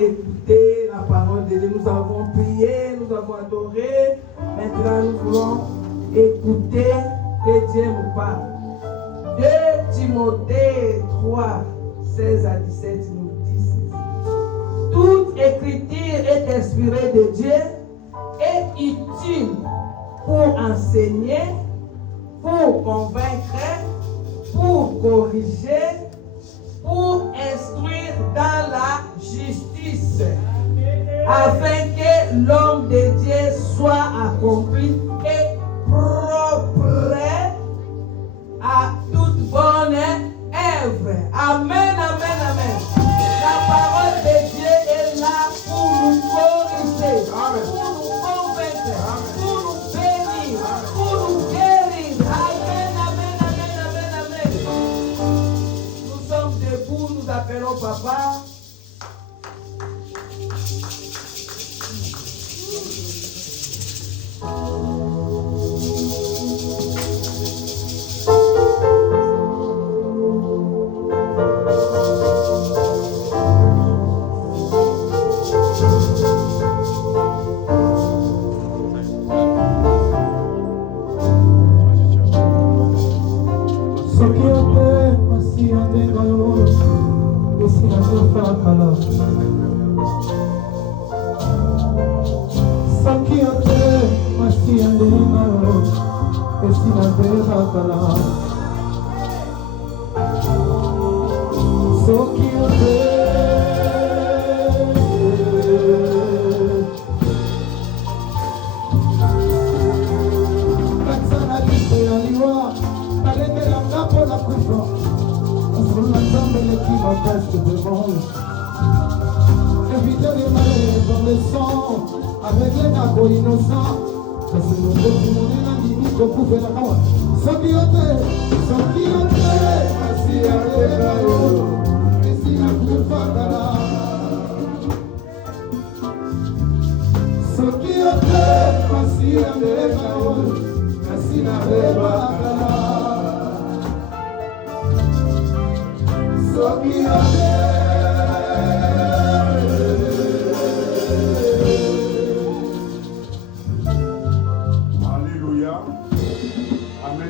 Écouter la parole de Dieu. Nous avons prié, nous avons adoré. Maintenant, nous voulons écouter que Dieu nous parle. 2 Timothée 3, 16 à 17 nous dit ceci. Toute écriture est inspirée de Dieu, est utile pour enseigner, pour convaincre, pour corriger, pour instruire dans la justice, afin que l'homme de Dieu soit accompli et propre à toute bonne œuvre. Amen, amen, amen. La parole de Dieu est là pour nous corriger, pour nous convaincre, pour nous bénir, pour nous guérir. Amen, amen, amen, amen, amen. Nous sommes debout, nous appelons Papa. avec les nagos innocents. Parce que nous continuons à dire qu'on pouvait la carotte. Sans qui on t'est, assis à l'école, et si la plus fatale. Sans qui on t'est, assis à l'école, et si la plus fatale. Sans qui on t'est.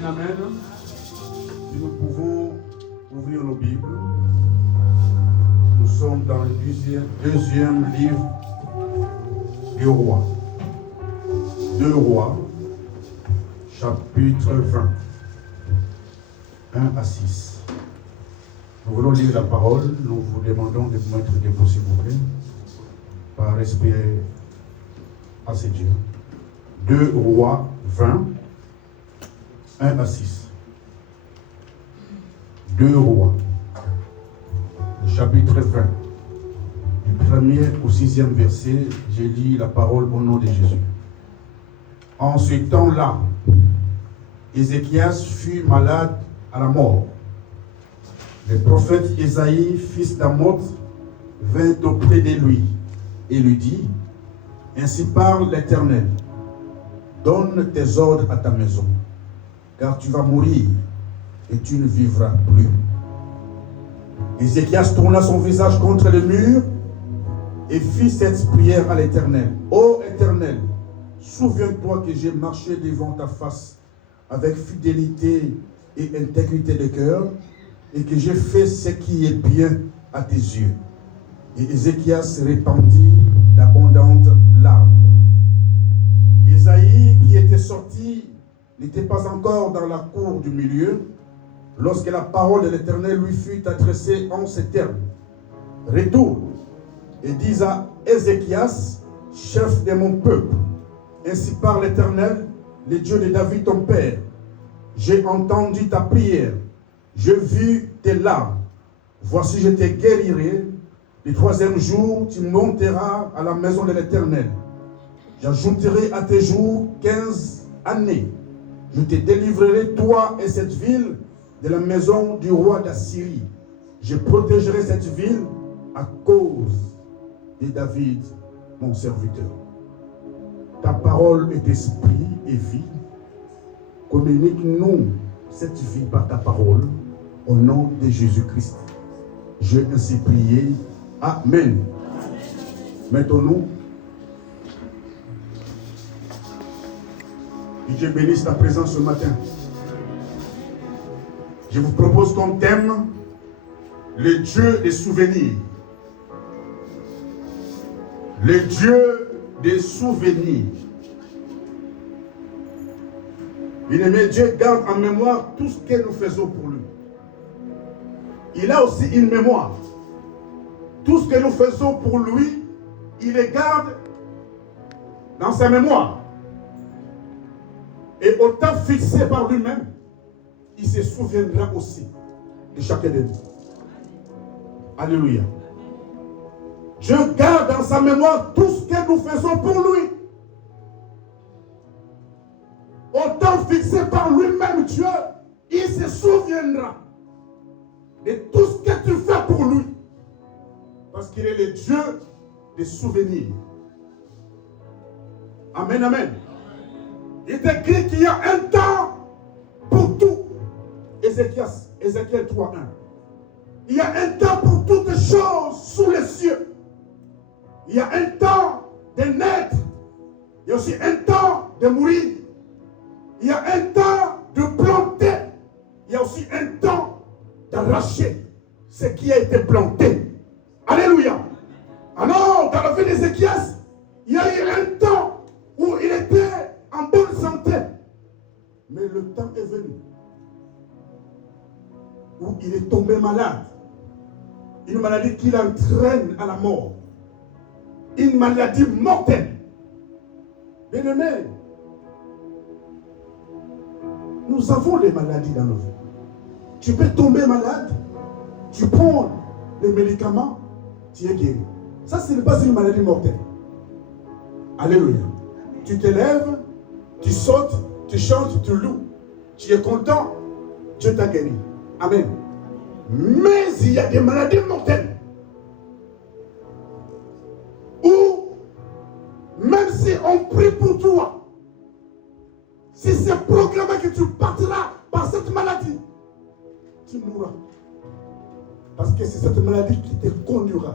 Amen. Si nous pouvons ouvrir nos Bibles, nous sommes dans le deuxième livre du roi. 2 Rois, chapitre 20, 1 à 6. Nous voulons lire la parole, nous vous demandons de vous mettre debout s'il vous plaît, par respect à ces dieux. 2 Rois 20, 1 à 6. 2 Rois, le chapitre 20, du 1er au 6e verset, j'ai lu la parole au nom de Jésus. En ce temps-là, Ézéchias fut malade à la mort. Le prophète Ésaïe, fils d'Amoz, vint auprès de lui et lui dit, « Ainsi parle l'Éternel, donne tes ordres à ta maison, car tu vas mourir et tu ne vivras plus. » Ézéchias tourna son visage contre le mur et fit cette prière à l'Éternel. « Ô Éternel, souviens-toi que j'ai marché devant ta face avec fidélité et intégrité de cœur et que j'ai fait ce qui est bien à tes yeux. » Et Ézéchias répandit d'abondantes larmes. Ésaïe, qui était sorti, n'était pas encore dans la cour du milieu, lorsque la parole de l'Éternel lui fut adressée en ces termes. « Retourne et dis à Ézéchias, chef de mon peuple, ainsi parle l'Éternel, le Dieu de David ton père. J'ai entendu ta prière, j'ai vu tes larmes. Voici, je te guérirai. Le 3e jour, tu monteras à la maison de l'Éternel. J'ajouterai à tes jours 15 années. Je te délivrerai, toi et cette ville, de la maison du roi d'Assyrie. Je protégerai cette ville à cause de David, mon serviteur. Ta parole est esprit et vie. Communique-nous cette vie par ta parole, au nom de Jésus-Christ. J'ai ainsi prié. Amen. Mettons-nous. Que Dieu bénisse ta présence ce matin. Je vous propose comme thème le Dieu des souvenirs. Le Dieu des souvenirs. Bien-aimé, Dieu garde en mémoire tout ce que nous faisons pour lui. Il a aussi une mémoire. Tout ce que nous faisons pour lui, il les garde dans sa mémoire. Et au temps fixé par lui-même, il se souviendra aussi de chacun de nous. Alléluia. Dieu garde dans sa mémoire tout ce que nous faisons pour lui. Au temps fixé par lui-même, Dieu, il se souviendra de tout ce que tu fais pour lui. Parce qu'il est le Dieu des souvenirs. Amen, amen. Il est écrit qu'il y a un temps pour tout. Ézéchiel 3.1. Il y a un temps pour toutes choses sous les cieux. Il y a un temps de naître. Il y a aussi un temps de mourir. Il y a un temps de planter. Il y a aussi un temps d'arracher ce qui a été planté. Alléluia. Alors, dans la vie d'Ézéchias, il y a eu un temps où il était en bonne santé. Mais le temps est venu où il est tombé malade. Une maladie qui l'entraîne à la mort. Une maladie mortelle. Bien-aimés, nous avons des maladies dans nos vies. Tu peux tomber malade, tu prends les médicaments, tu es guéri. Ça, ce n'est pas une maladie mortelle. Alléluia. Tu t'élèves, tu sautes, tu chantes, tu loues. Tu es content, Dieu t'a guéri. Amen. Mais il y a des maladies mortelles où, même si on prie pour toi, si c'est proclamé que tu partiras par cette maladie, tu mourras. Parce que c'est cette maladie qui te conduira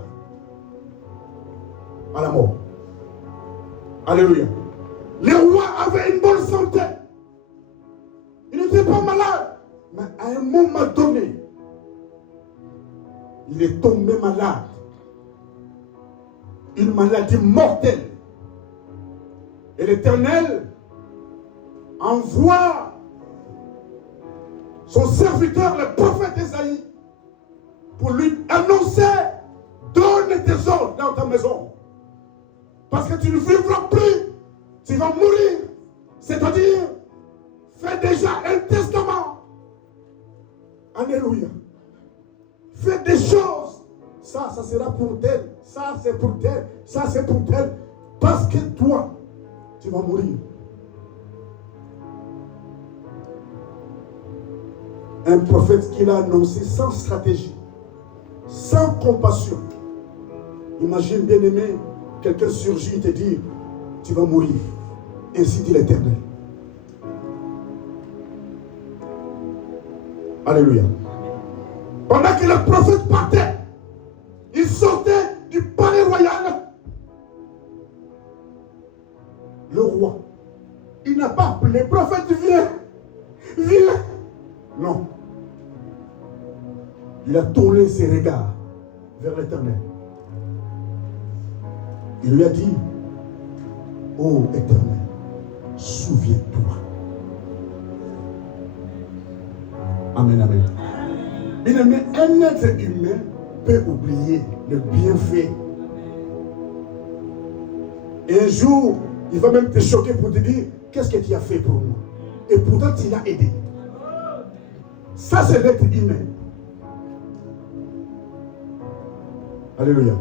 à la mort. Alléluia. Le roi avait une bonne santé. Il n'était pas malade. Mais à un moment donné, il est tombé malade. Une maladie mortelle. Et l'Éternel envoie son serviteur, le prophète Ésaïe, pour lui annoncer: donne tes ordres dans ta maison. Parce que tu ne vivras plus. Tu vas mourir. C'est-à-dire, fais déjà un testament. Alléluia. Fais des choses. Ça sera pour tel. Ça, c'est pour tel. Ça, c'est pour tel. Parce que toi, tu vas mourir. Un prophète qui l'a annoncé sans stratégie, sans compassion. Imagine, bien aimé, quelqu'un surgit et te dit: tu vas mourir. Ainsi dit l'Éternel. Alléluia. Pendant que le prophète partait, il sortait du palais royal. Le roi, il n'a pas appelé: prophète, viens, viens. Non. Il a tourné ses regards vers l'Éternel. Il lui a dit: ô Éternel, souviens-toi. Amen, amen. Bien-aimé, un être humain peut oublier le bienfait. Et un jour, il va même te choquer pour te dire: qu'est-ce que tu as fait pour moi? Et pourtant, tu l'as aidé. Ça, c'est l'être humain. Alléluia.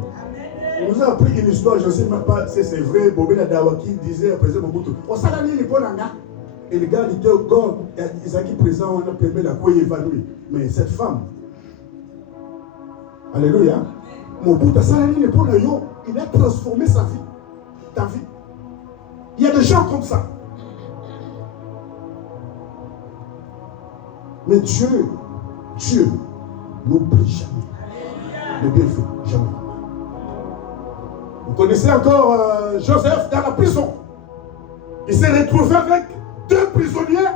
On nous a appris une histoire, je ne sais même pas si c'est vrai. Bobé Nadawa qui disait à président Mobutu: on s'est gagné les bons langas. Et le gars dit: God, ils ont dit présent, on a permis la quoi évanouie. Mais cette femme, alléluia, Mobutu a salarié les bons langas, il a transformé sa vie, ta vie. Il y a des gens comme ça. Mais Dieu n'oublie jamais le bienfait, jamais. Vous connaissez encore Joseph dans la prison. Il s'est retrouvé avec 2 prisonniers.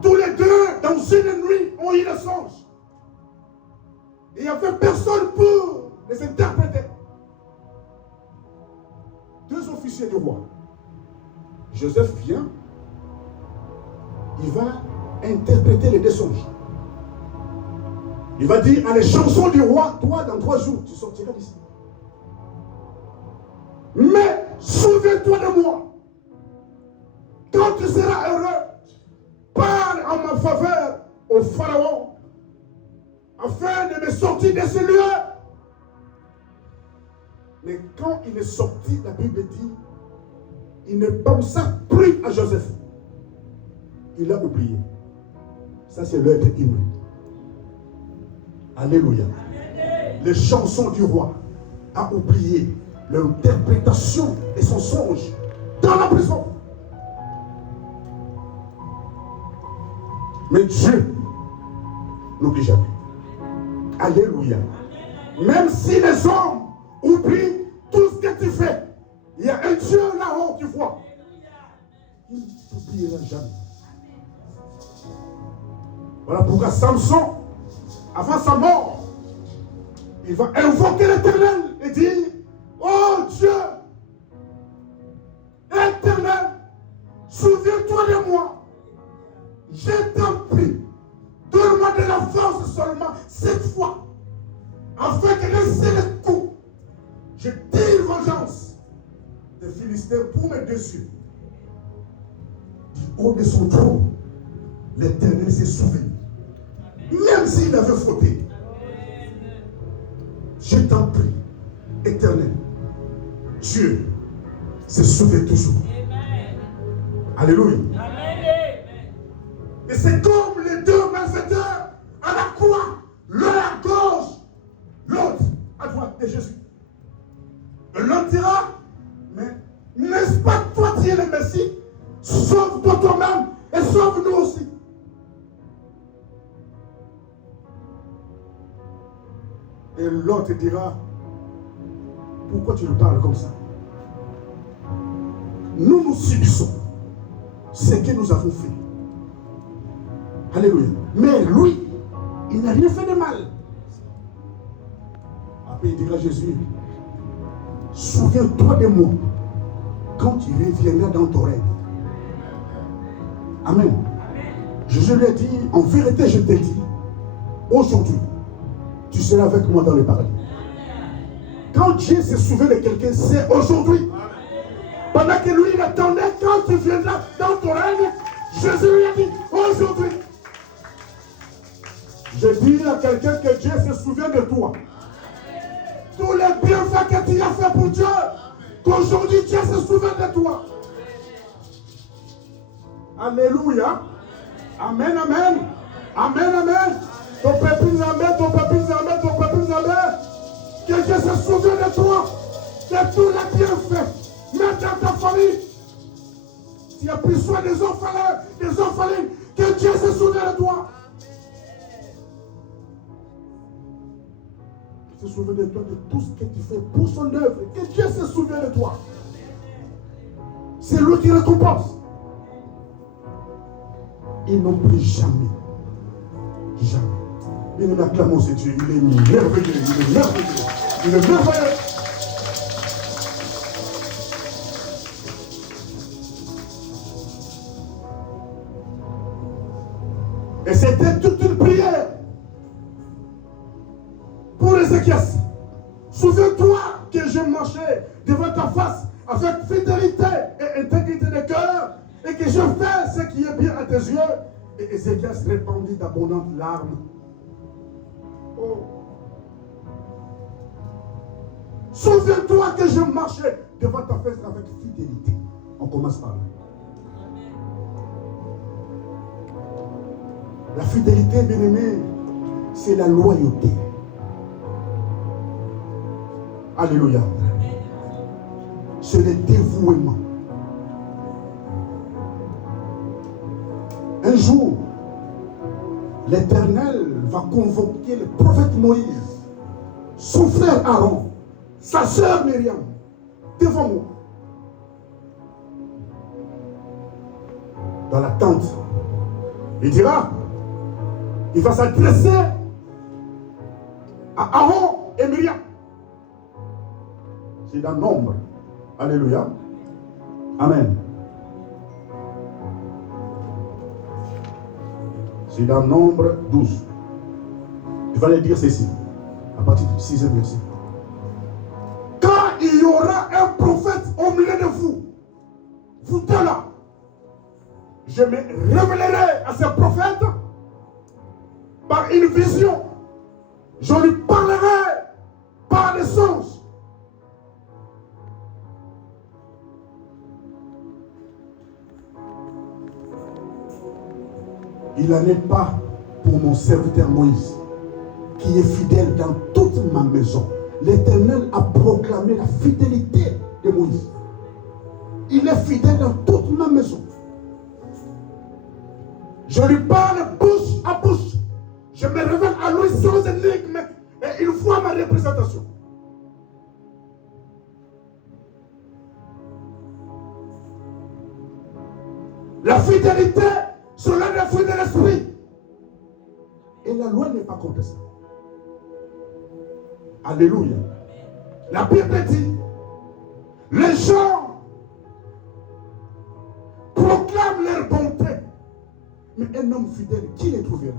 Tous les 2, dans une nuit, ont eu le songe. Il n'y avait personne pour les interpréter. 2 officiers du roi. Joseph vient, il va interpréter les 2 songes. Il va dire à les chansons du roi: toi, dans 3 jours, tu sortiras d'ici. Mais souviens-toi de moi. Quand tu seras heureux, parle en ma faveur au Pharaon, afin de me sortir de ce lieu. Mais quand il est sorti, la Bible dit, il ne pensa plus à Joseph. Il a oublié. Ça, c'est l'être humain. Alléluia. Les chansons du roi a oublié l'interprétation de son songe dans la prison. Mais Dieu n'oublie jamais. Alléluia. Même si les hommes oublient tout ce que tu fais, il y a un Dieu là-haut, tu vois. Il ne t'oubliera jamais. Voilà pourquoi Samson, avant sa mort, il va invoquer l'Éternel et dire: oh Dieu, Éternel, souviens-toi de moi. Je t'en prie, donne-moi de la force seulement cette fois, afin que d'un seul coup, je tire vengeance des Philistins pour mes dessus. Du haut de son trône, l'Éternel s'est souvenu. Même s'il avait fauté, Je t'en prie, Éternel, Dieu se souvient toujours. Alléluia. Et c'est comme les deux malfaiteurs à la croix, l'un à gauche, l'autre à droite de Jésus. Et l'un dira, mais n'est-ce pas toi qui es le Messie? Sauve-toi toi-même et sauve-nous aussi. Et l'autre dira, pourquoi tu nous parles comme ça? Nous subissons ce que nous avons fait. Alléluia. Mais lui, il n'a rien fait de mal. Après, il dira à Jésus, souviens-toi de moi quand tu reviendras dans ton règne. Amen. Jésus lui a dit, en vérité, je te dis, aujourd'hui, tu seras avec moi dans le paradis. Quand Dieu se souvient de quelqu'un, c'est aujourd'hui. Pendant que lui, il attendait, quand tu viendras dans ton règne, Jésus lui a dit, aujourd'hui. Je dis à quelqu'un que Dieu se souvient de toi. Tous les bienfaits que tu as fait pour Dieu, qu'aujourd'hui Dieu se souvient de toi. Alléluia. Amen, amen. Amen, amen. Ton peuple amen, ton peuple amen, ton peuple amen. Que Dieu se souvient de toi, de tous les bienfaits. Même dans ta famille. Tu as pris soin des orphelins, que Dieu se souvient de toi. Se souvient de toi, de tout ce que tu fais pour son œuvre. Que Dieu se souvient de toi. C'est lui qui récompense. Il n'oublie jamais. Jamais. Et nous acclamons ce Dieu. Il est merveilleux. Il est merveilleux. Il est merveilleux. Et c'était toute une prière. Pour Ézéchias, souviens-toi que je marchais devant ta face avec fidélité et intégrité de cœur et que je fais ce qui est bien à tes yeux. Et Ézéchias répandit d'abondantes larmes. Oh. Souviens-toi que je marchais devant ta face avec fidélité. On commence par là. La fidélité, bien-aimé, c'est la loyauté. Alléluia. C'est le dévouement. Un jour, l'Éternel va convoquer le prophète Moïse, son frère Aaron, sa sœur Myriam, devant moi. Dans la tente. Il dira, il va s'adresser à Aaron et Myriam. C'est dans Nombre. Alléluia. Amen. C'est dans Nombre 12. Il va lui dire ceci, à partir du 6e verset. Quand il y aura un prophète au milieu de vous, vous deux là, je me révélerai à ce prophète par une vision. Je lui parlerai par des songes. Il n'en est pas pour mon serviteur Moïse, qui est fidèle dans toute ma maison. L'Éternel a proclamé la fidélité de Moïse. Il est fidèle dans toute ma maison. Je lui parle bouche à bouche. Je me révèle à lui sans énigme et il voit ma représentation. La fidélité, c'est l'un des fruits de l'esprit. Et la loi n'est pas contre ça. Alléluia. La Bible dit, les gens proclament leur bonté. Mais un homme fidèle, qui les trouvera?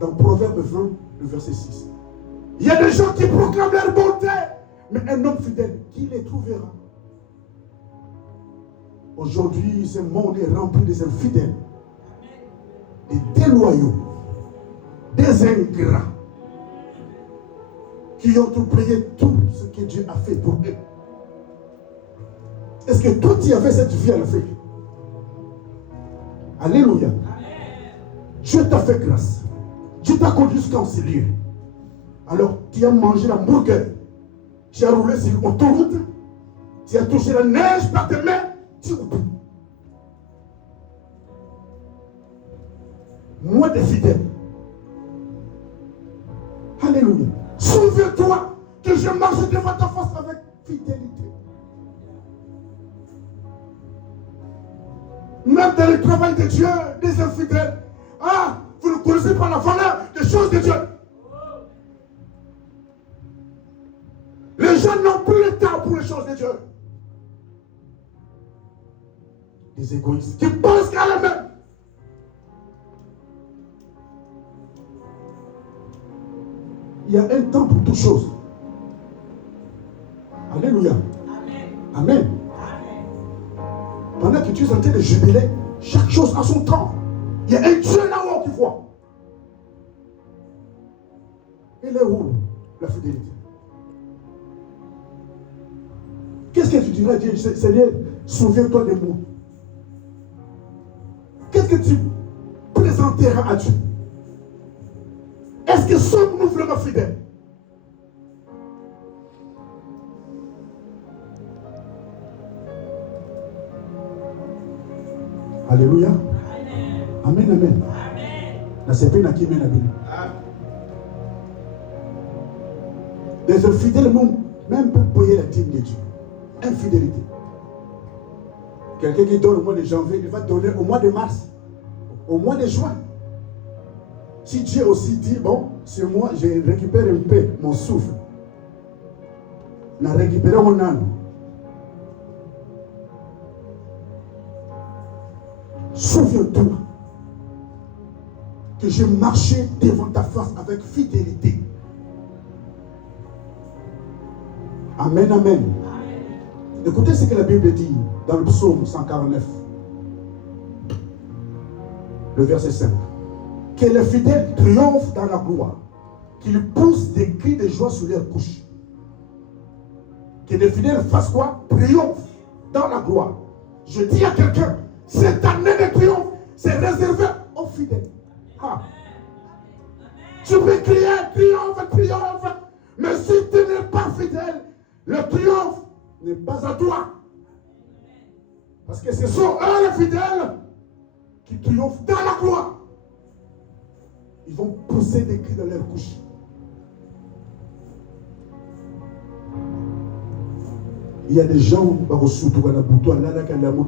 Dans Proverbe 20, le verset 6. Il y a des gens qui proclament leur bonté. Mais un homme fidèle, qui les trouvera? Aujourd'hui, ce monde est rempli des infidèles, des déloyaux, des ingrats. qui ont oublié tout ce que Dieu a fait pour eux. Est-ce que toi, tu avais cette vie à le faire? Alléluia. Dieu t'a fait grâce. Dieu t'a conduit jusqu'en ce lieu. Alors, tu as mangé l'hamburger. Tu as roulé sur l'autoroute. Tu as touché la neige par tes mains. Tu oublies. Moi, des fidèles. Alléluia. Souviens-toi que je marche devant ta face avec fidélité. Même dans le travail de Dieu, des infidèles. Ah, vous ne connaissez pas la valeur des choses de Dieu. Les gens n'ont plus le temps pour les choses de Dieu. Des égoïstes qui pensent qu'à eux-mêmes. Il y a un temps pour toutes choses. Alléluia. Amen. Amen. Pendant que tu es en train de jubiler, chaque chose a son temps. Il y a un Dieu là-haut qui voit. Elle est où la fidélité? Qu'est-ce que tu dirais à Dieu? Seigneur, souviens-toi de moi. Qu'est-ce que tu présenteras à Dieu? Est-ce que sommes-nous vraiment fidèles? Alléluia. Amen, amen. Les infidèles n'ont même pas payé la dîme de Dieu. Infidélité. Quelqu'un qui donne au mois de janvier, il va donner au mois de mars, au mois de juin. Si Dieu aussi dit, bon, c'est moi, je récupère un peu mon souffle. Je récupère mon âme. Souviens-toi que j'ai marché devant ta face avec fidélité. Amen, amen. Écoutez ce que la Bible dit dans le psaume 149, le verset 5. Que les fidèles triomphent dans la gloire, qu'ils poussent des cris de joie sur leurs couches. Que les fidèles fassent quoi? Triomphent dans la gloire. Je dis à quelqu'un, cette année de triomphe, c'est réservé aux fidèles. Ah. Tu peux crier triomphe, triomphe, mais si tu n'es pas fidèle, le triomphe n'est pas à toi. Parce que ce sont eux les fidèles qui triomphent dans la gloire. Ils vont pousser des cris dans leur couche. Il y a des gens qui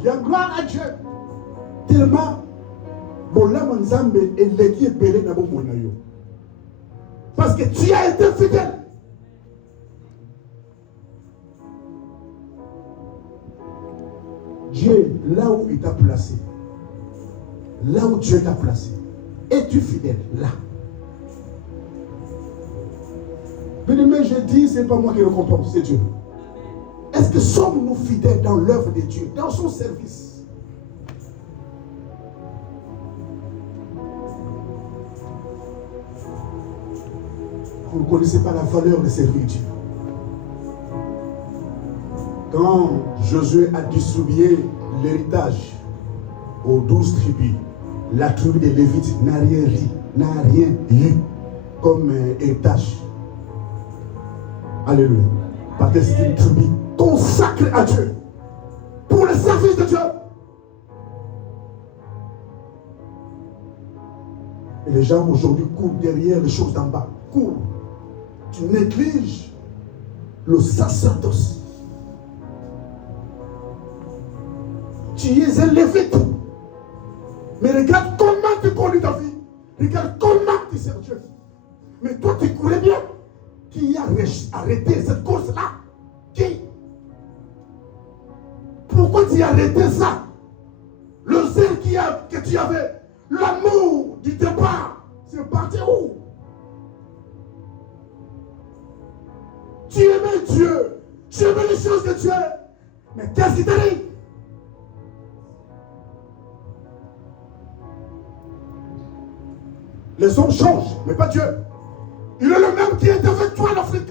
ont gloire à Dieu. Tellement, parce que tu as été fidèle. Dieu, là où il t'a placé, là où Dieu t'a placé, es-tu fidèle là? Mais je dis, ce n'est pas moi qui le comprends, c'est Dieu. Est-ce que sommes-nous fidèles dans l'œuvre de Dieu, dans son service? Vous ne connaissez pas la valeur de servir Dieu. Quand Josué a distribué l'héritage aux 12 tribus, la tribu des Lévites n'a rien eu comme héritage. Alléluia. Parce que c'est une tribu consacrée à Dieu, pour le service de Dieu. Et les gens aujourd'hui courent derrière les choses d'en bas. Courent. Tu négliges le sacerdoce. Tu es un lévite. Mais regarde comment tu conduis ta vie. Regarde comment tu sers Dieu. Mais toi, tu courais bien. Qui a arrêté cette course-là? Qui? Pourquoi tu as arrêté ça? Le zèle que tu avais, l'amour du départ, c'est parti où? Tu aimais Dieu, tu aimais les choses de Dieu, mais qu'est-ce qui t'arrive? Les hommes changent, mais pas Dieu. Il est le même qui est avec toi en Afrique.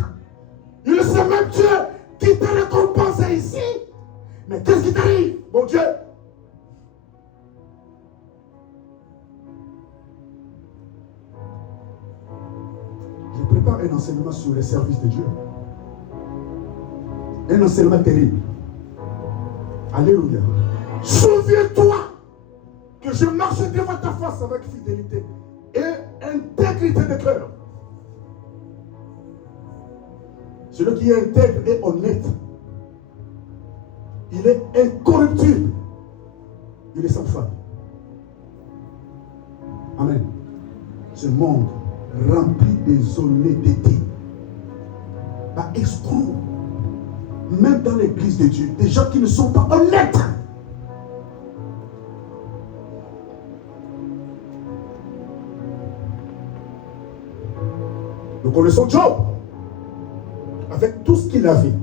enseignement sur les services de Dieu. Un enseignement terrible. Alléluia. Souviens-toi que je marche devant ta face avec fidélité et intégrité de cœur. Celui qui est intègre et honnête, il est incorruptible. Il est sans faille. Amen. Ce monde rempli des honnêtetés, par escrocs, même dans l'église de Dieu, des gens qui ne sont pas honnêtes. Nous connaissons Job. Avec tout ce qu'il avait,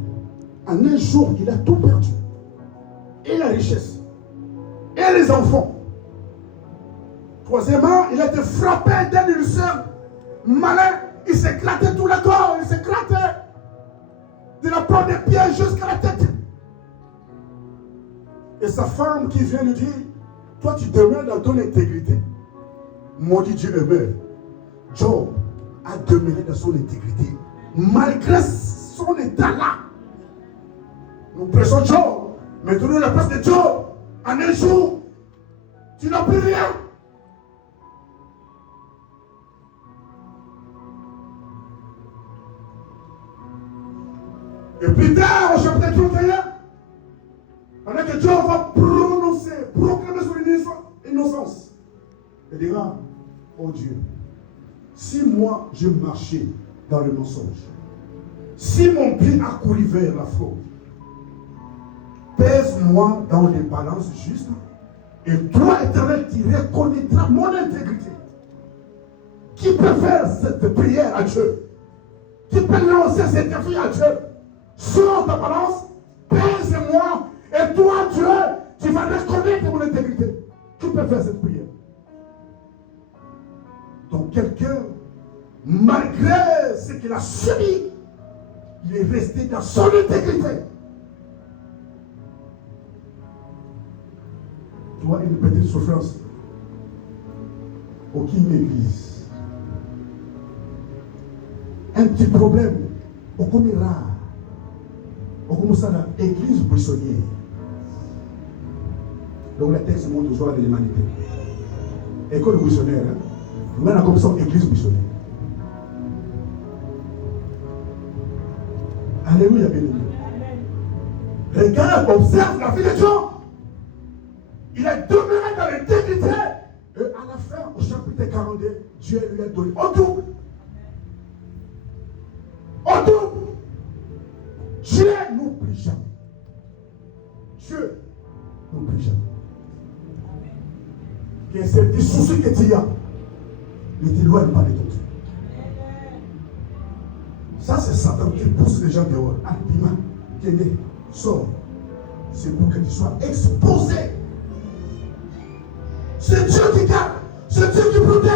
en un jour, il a tout perdu. Et la richesse, et les enfants. Troisièmement, il a été frappé d'un ulcère malin. Il s'éclatait tout le corps, il s'éclatait de la pointe des pieds jusqu'à la tête. Et sa femme qui vient lui dire, toi tu demeures dans ton intégrité. Maudit Dieu meurt. Job a demeuré dans son intégrité, malgré son état là. Nous prêchons Job, mais tenons la place de Job. En un jour, tu n'as plus rien. Et plus tard, au chapitre 31, pendant que Dieu va proclamer son innocence, il dira, oh Dieu, si moi je marchais dans le mensonge, si mon pied a couru vers la fraude, pèse-moi dans les balances justes, et toi, Éternel, tu reconnaîtras mon intégrité. Qui peut faire cette prière à Dieu? Qui peut lancer cette défi à Dieu? Sur ta balance, pèse-moi, et toi, Dieu, tu vas reconnaître mon intégrité. Qui peut faire cette prière? Donc quelqu'un, malgré ce qu'il a subi, il est resté dans son intégrité. Tu vois, une petite souffrance. Aucune église. Un petit problème. Aucune rare. Aucune ça dans l'église buissonnière. Donc le texte montre toujours de l'humanité. École buissonnière. Nous avons comme ça église buissonnière. Alléluia, béni. Regarde, observe la vie de Dieu. Il est demeuré dans l'intégrité. Et à la fin, au chapitre 42, Dieu lui a donné au double. Au double. Dieu n'oublie jamais. Dieu n'oublie jamais. Que ces petits soucis que tu as ne t'éloignent pas de ton Dieu. Ça, c'est Satan qui pousse les gens dehors. Alpima, Kéné, sort. C'est pour que tu sois exposé. C'est Dieu qui garde. C'est Dieu qui protège.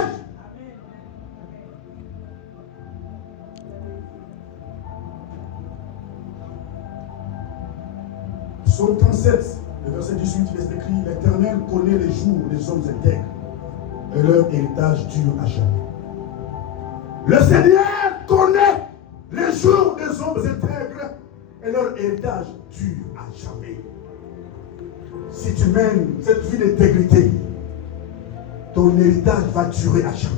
Psaume 37, le verset 18, il est écrit: l'Éternel connaît les jours des hommes intègres, et leur héritage dure à jamais. Le Seigneur connaît les jours des hommes intègres, et leur héritage dure à jamais. Si tu mènes cette vie d'intégrité, ton héritage va durer à jamais.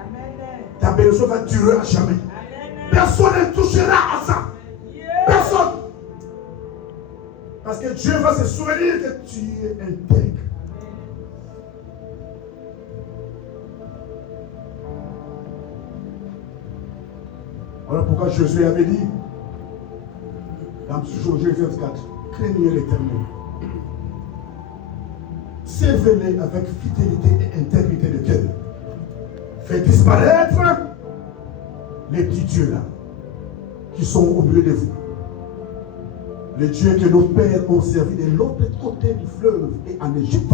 Amen. Ta bénédiction va durer à jamais. Amen. Personne ne touchera à ça. Personne. Parce que Dieu va se souvenir que tu es intègre. Voilà pourquoi Josué avait dit dans Josué 24, craignez l'Éternel. Servez-les avec fidélité et intégrité de cœur. Faites disparaître les petits dieux là qui sont au milieu de vous. Les dieux que nos pères ont servi de l'autre côté du fleuve et en Égypte.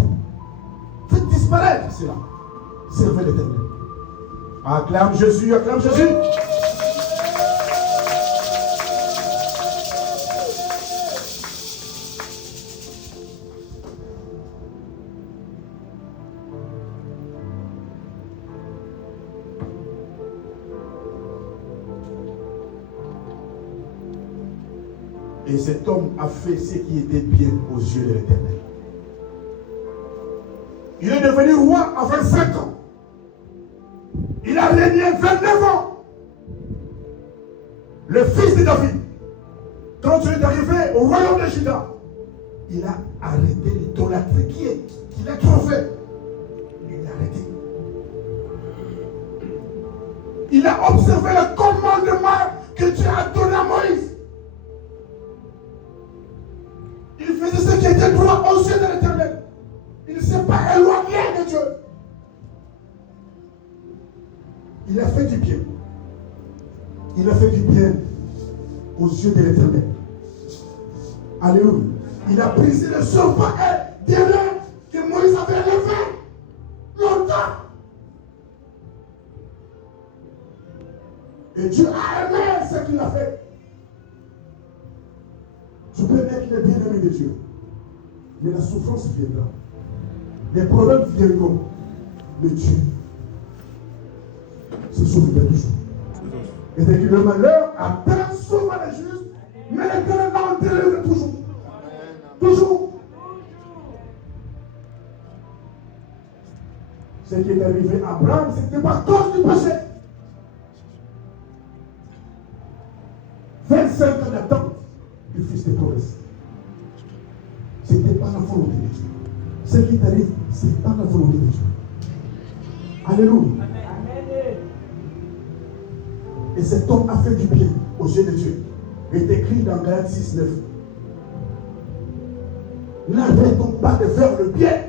Faites disparaître cela. Servez l'Éternel. Acclame Jésus, acclame Jésus. Et cet homme a fait ce qui était bien aux yeux de l'Éternel. Il est devenu roi à 25 ans. Il a régné 29 ans. Le fils de David, quand il est arrivé au royaume de Juda, il a arrêté l'idolâtrie qu'il a trouvé. Il a arrêté. Il a observé le commandement que Dieu a donné à Moïse. Il faisait ce qui était droit aux yeux de l'Éternel. Il ne s'est pas éloigné de Dieu. Il a fait du bien. Il a fait du bien aux yeux de l'Éternel. Alléluia. Il a brisé le serpent et d'airain que Moïse avait élevé longtemps. Et Dieu a aimé ce qu'il a fait. Tu peux être le bien-aimé de Dieu. Mais la souffrance viendra. Les problèmes viendront. Mais Dieu se souviendra toujours. Et dès que le malheur atteint souvent les justes, mais l'Éternel va en délivrer toujours. Toujours. Ce qui est arrivé à Abraham, c'était par cause du péché. 25 ans d'attente du fils de promesse. Ce n'était pas la volonté de Dieu. Ce qui t'arrive, ce n'est pas la volonté de Dieu. Alléluia. Et cet homme a fait du bien aux yeux de Dieu. Il est écrit dans Galates 6, 9. N'arrêtons pas de faire le bien.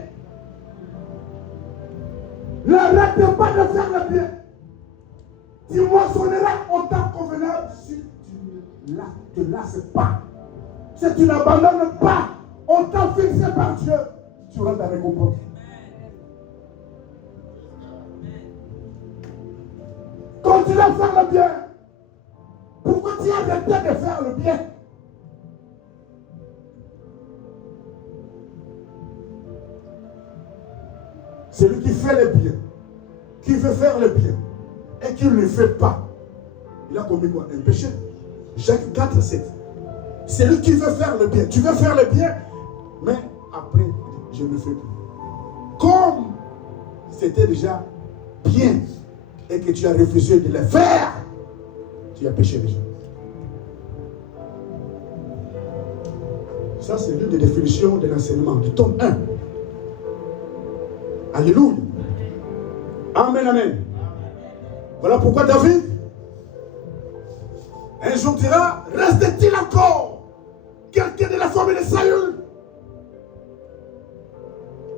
N'arrêtez pas de faire le bien. Tu moissonneras en temps convenable si tu ne te lasses pas. Si tu n'abandonnes pas en temps fixé par Dieu, tu auras ta récompense. Continue à faire le bien. Pourquoi tu as arrêté de faire le bien? Celui qui fait le bien, qui veut faire le bien, et qui ne le fait pas, il a commis quoi? Un péché. Jacques 4, 7. Celui qui veut faire le bien, tu veux faire le bien, mais après, je ne le fais plus. Comme c'était déjà bien, et que tu as refusé de le faire, tu as péché déjà. Ça, c'est l'une des définitions de l'enseignement du tome 1. Alléluia. Amen, amen. Voilà pourquoi David, un jour dira, reste-t-il encore quelqu'un de la famille de Saül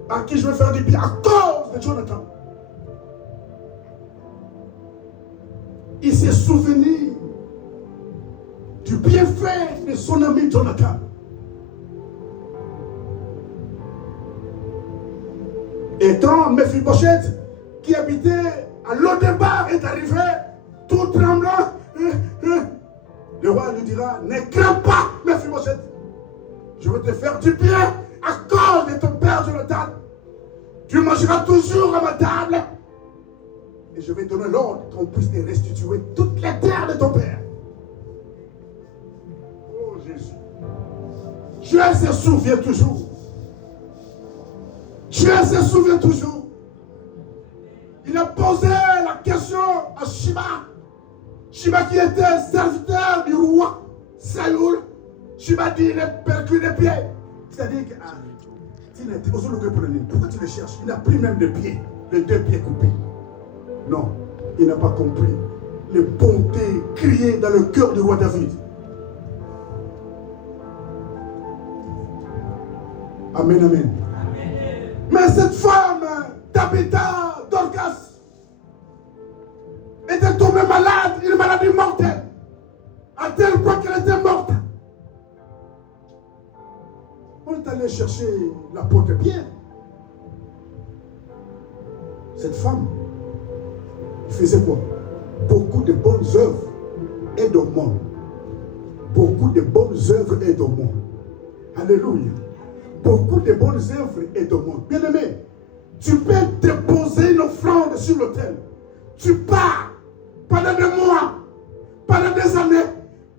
à qui je vais faire du bien à cause de Jonathan? Il s'est souvenu du bienfait de son ami Jonathan. Et quand Mephibosheth, qui habitait à Lodebar, est arrivé, tout tremblant, le roi lui dira, ne crains pas, Mephibosheth, je vais te faire du bien à cause de ton père Jonathan. Tu mangeras toujours à ma table. Et je vais donner l'ordre qu'on puisse te restituer toutes les terres de ton père. Oh Jésus. Dieu se souvient toujours. Dieu se souvient toujours. Il a posé la question à Shiba. Shiba qui était serviteur du roi Saül. Shiba dit, il est perclus des pieds. C'est-à-dire que, pourquoi tu le cherches? Il n'a plus même de pieds, les 2 pieds coupés. Non, il n'a pas compris les bontés criées dans le cœur du roi David. Amen, amen. Mais cette femme, Tabitha Dorcas, était tombée malade, une maladie mortelle, à tel point qu'elle était morte. On est allé chercher l'apôtre Pierre. Cette femme faisait quoi? Beaucoup de bonnes œuvres et de monde. Beaucoup de bonnes œuvres et de monde. Alléluia. Beaucoup de bonnes œuvres et de monde. Bien aimé, tu peux déposer une offrande sur l'autel. Tu pars pendant des mois, pendant des années,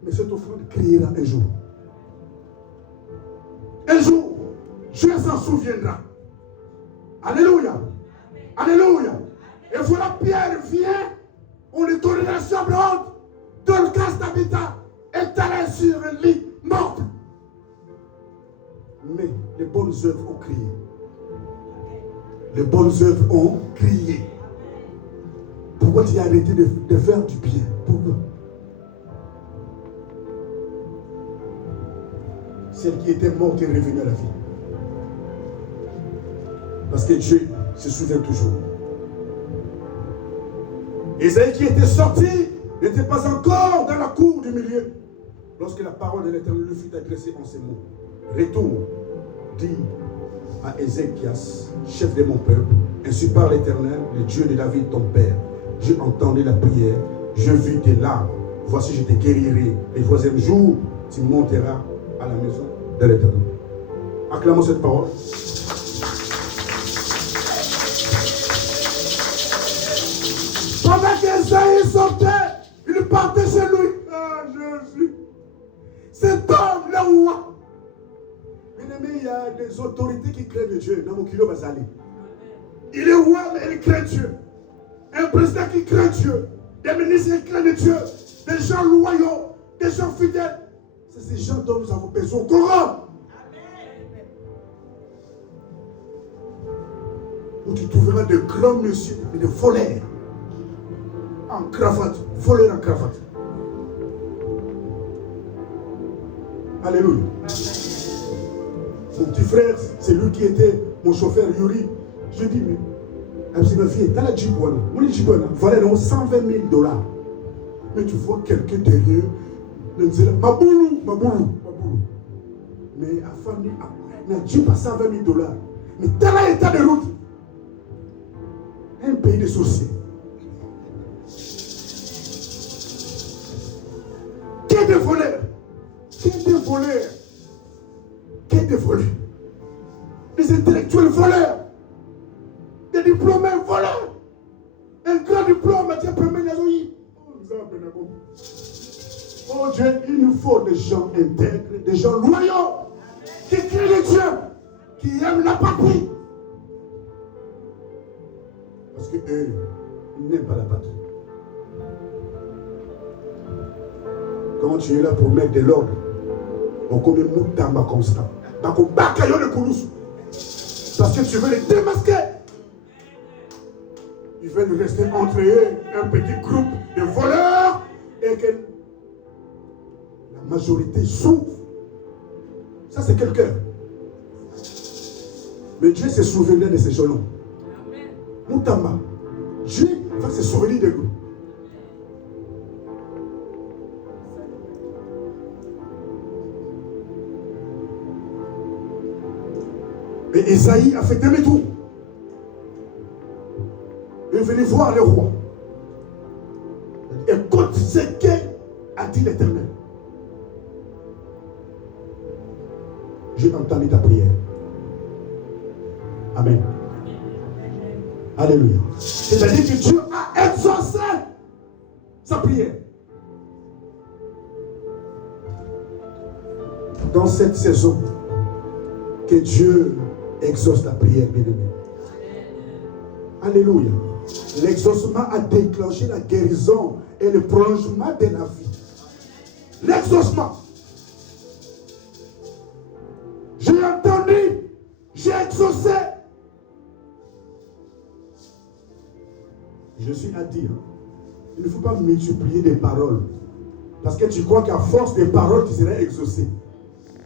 mais cette offrande criera un jour. Dieu s'en souviendra. Alléluia. Alléluia. Et voilà, Pierre vient, on est tourné dans la chambre haute, Dorcas d'habitat, étalé sur un lit, morte. Mais les bonnes œuvres ont crié. Les bonnes œuvres ont crié. Pourquoi tu as arrêté de faire du bien? Pourquoi? Celle qui était morte est revenue à la vie. Parce que Dieu se souvient toujours. Ésaïe qui était sorti n'était pas encore dans la cour du milieu lorsque la parole de l'Éternel lui fut adressée en ces mots. Retourne, dis à Ézéchias, chef de mon peuple, ainsi parle l'Éternel, le Dieu de David ton père. J'ai entendu la prière, je vis tes larmes. Voici, je te guérirai. Le troisième jour, tu monteras à la maison de l'Éternel. Acclamons cette parole. Pendant qu'Ésaïe sortait, il partait chez lui. Ah, Jésus. Cet homme, le roi. Bien-aimé, il y a des autorités qui craignent Dieu. Dans mon kilo Bazali. Il est roi, mais il craint Dieu. Un président qui craint Dieu. Des ministres qui craignent Dieu. Des gens loyaux. Des gens fidèles. C'est ces gens dont nous avons besoin au Coran. Où tu trouveras de grands messieurs et de voleurs. En cravate. Voleurs en cravate. Alléluia. Mon petit frère, c'est lui qui était mon chauffeur Yuri. Je dis, mais ma fille, t'as la Djibouane. Mon Djibouane, voilà, donc 120 000 $. Mais tu vois quelqu'un derrière, Maboulou. Mais à famille, n'a dit pas 120 000 $. Mais t'as là état de route. Un pays de sorciers. Quel de voleurs? Quel de voleurs? Quel de voleurs? Des intellectuels voleurs. Des diplômés voleurs. Un grand diplôme, Mathieu Premier Nazoui. Oh Dieu, il nous faut des gens intègres, des gens loyaux, qui craignent Dieu, qui aiment la patrie. Parce qu'eux, ils n'aiment pas la patrie. Quand tu es là pour mettre de l'ordre, on commet Moutamba constant. Parce que tu veux les démasquer. Ils veulent rester entre eux, un petit groupe de voleurs, et que la majorité souffre. Ça, c'est quelqu'un. Mais Dieu se souvenait de ces gens-là. Moutamba. Dieu va se souvenir de nous. Et Esaïe a fait demi-tour. Il est venu voir le roi. Écoute ce qu'a dit l'Éternel. J'ai entendu ta prière. Amen. Alléluia. C'est-à-dire que Dieu a exaucé sa prière. Dans cette saison, que Dieu exauce la prière, bien-aimé. Alléluia. L'exaucement a déclenché la guérison et le prolongement de la vie. L'exaucement. J'ai entendu, j'ai exaucé. Je suis à dire, il ne faut pas multiplier des paroles. Parce que tu crois qu'à force des paroles, tu serais exaucé.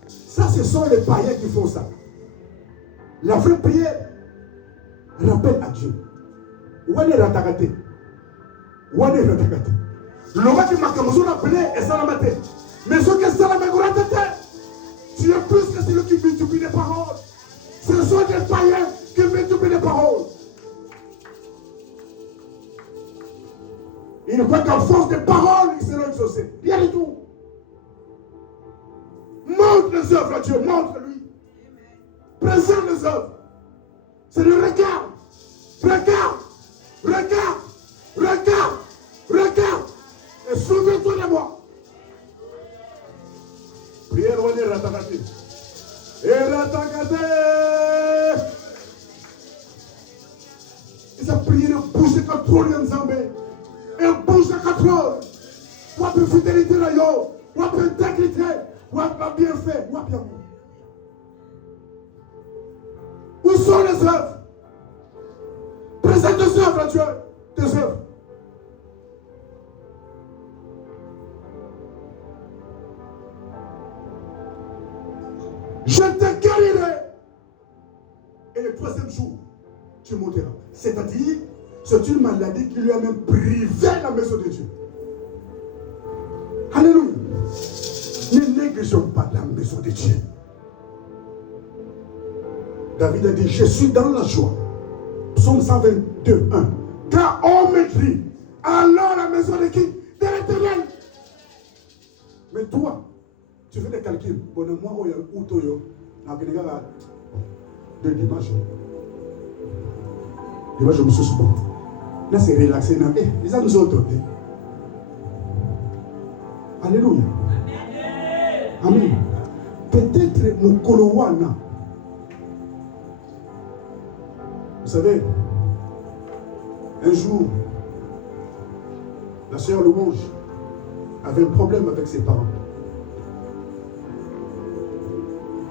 Ça, ce sont les païens qui font ça. La vraie prière rappelle à Dieu. Où est le ratakate? Où est le ratakate? Le roi qui m'a appelé est salamate. Mais ce que salamate, tu es plus que celui qui multiplie des paroles. Ce sont des païens qui multiplient des paroles. Il croit qu'à force de paroles, ils seront exaucés. Rien du tout. Montre les œuvres à Dieu, montre-lui. Présente les œuvres. C'est le regard. Regarde. Et souviens-toi de moi. Prière, on est ratatati. Et ratagade. Ils ont prié de bouger 4 heures en Zambé. Et bouge à 4 heures. Ou à fidélité là, yo. Ou à intégrité. Ou à bien fait. Ou à bien. Où sont les œuvres? Présente tes œuvres à Dieu. Tes œuvres. Je te guérirai. Et le 3e jour, tu monteras. C'est-à-dire, c'est une maladie qui lui a même privé la maison de Dieu. Alléluia. Ne négligeons pas la maison de Dieu. David a dit, je suis dans la joie. Psaume 122, 1. Car on m'écrit, alors la maison de qui? De l'Éternel. Mais toi, tu fais des calculs. Bon, moi, où tu es, de dimanche. Dimanche, je me suis souvent. Là, c'est relaxé. Les gens nous ont dotés. Alléluia. Amen. Peut-être mon Kolowana. Vous savez, un jour, la sœur Louange avait un problème avec ses parents.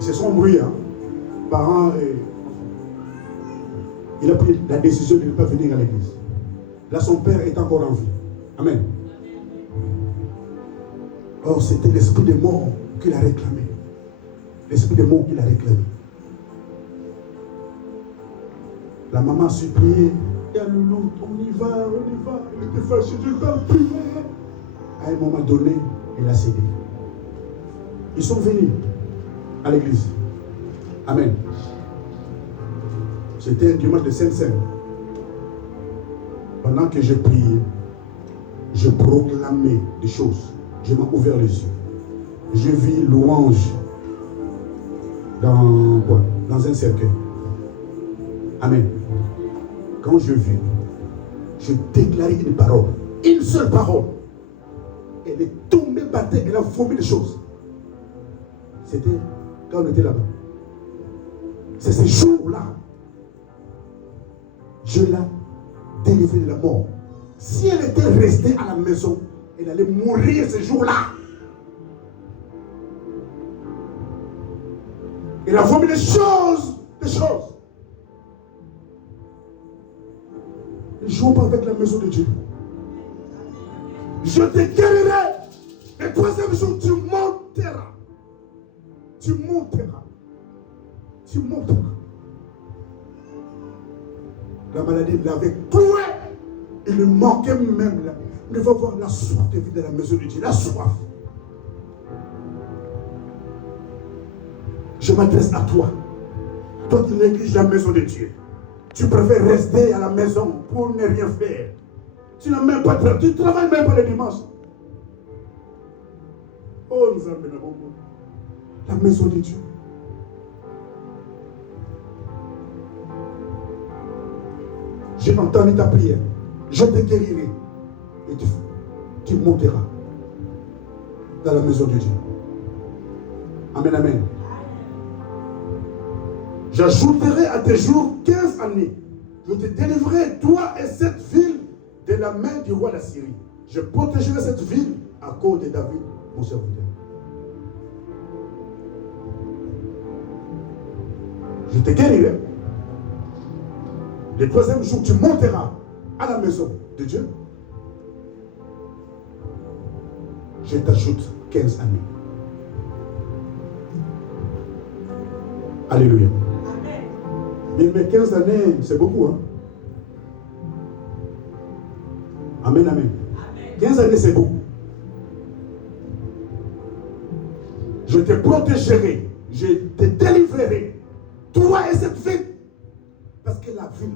Ils se sont embrouillés, hein? Parents et il a pris la décision de ne pas venir à l'église. Là, son père est encore en vie. Amen. Or, c'était l'esprit de mort qu'il a réclamé. L'esprit de mort qu'il a réclamé. La maman a supplié. Et à l'autre, on y va, on y va. Il était fâché, je t'en prie. À un moment donné, il a cédé. Ils sont venus à l'église. Amen. C'était un dimanche de Sainte-Seine. Pendant que je priais, je proclamais des choses. Je m'ai ouvert les yeux. Je vis Louange dans quoi? Dans un cercueil. Amen. Quand je vis, je déclarais une parole. Une seule parole. Elle est tombée par terre, elle a vomi des choses. C'était quand on était là-bas. C'est ce jour-là. Dieu l'a délivrée de la mort. Si elle était restée à la maison, elle allait mourir ce jour-là. Elle a vomi des choses. Des choses. Ne joue pas avec la maison de Dieu. Je te guérirai. Le 3e jour, tu monteras. Tu monteras. Tu monteras. La maladie l'avait cloué. Il lui manquait même là. Il va voir la soif de vie de la maison de Dieu. La soif. Je m'adresse à toi. Toi qui négliges la maison de Dieu. Tu préfères rester à la maison pour ne rien faire. Tu n'as même pas de travail. Tu ne travailles même pas le dimanche. Oh, nous avons la maison de Dieu. J'ai entendu ta prière. Je te guérirai. Et tu monteras dans la maison de Dieu. Amen, amen. J'ajouterai à tes jours 15 années. Je te délivrerai, toi et cette ville, de la main du roi d'Assyrie. Je protégerai cette ville à cause de David, mon serviteur. Je te guérirai. Le 3e jour, tu monteras à la maison de Dieu. Je t'ajoute 15 années. Alléluia. Mais 15 années, c'est beaucoup. Hein? Amen, amen. 15 années, c'est beaucoup. Je te protégerai. Je te délivrerai. Toi et cette ville. Parce que la ville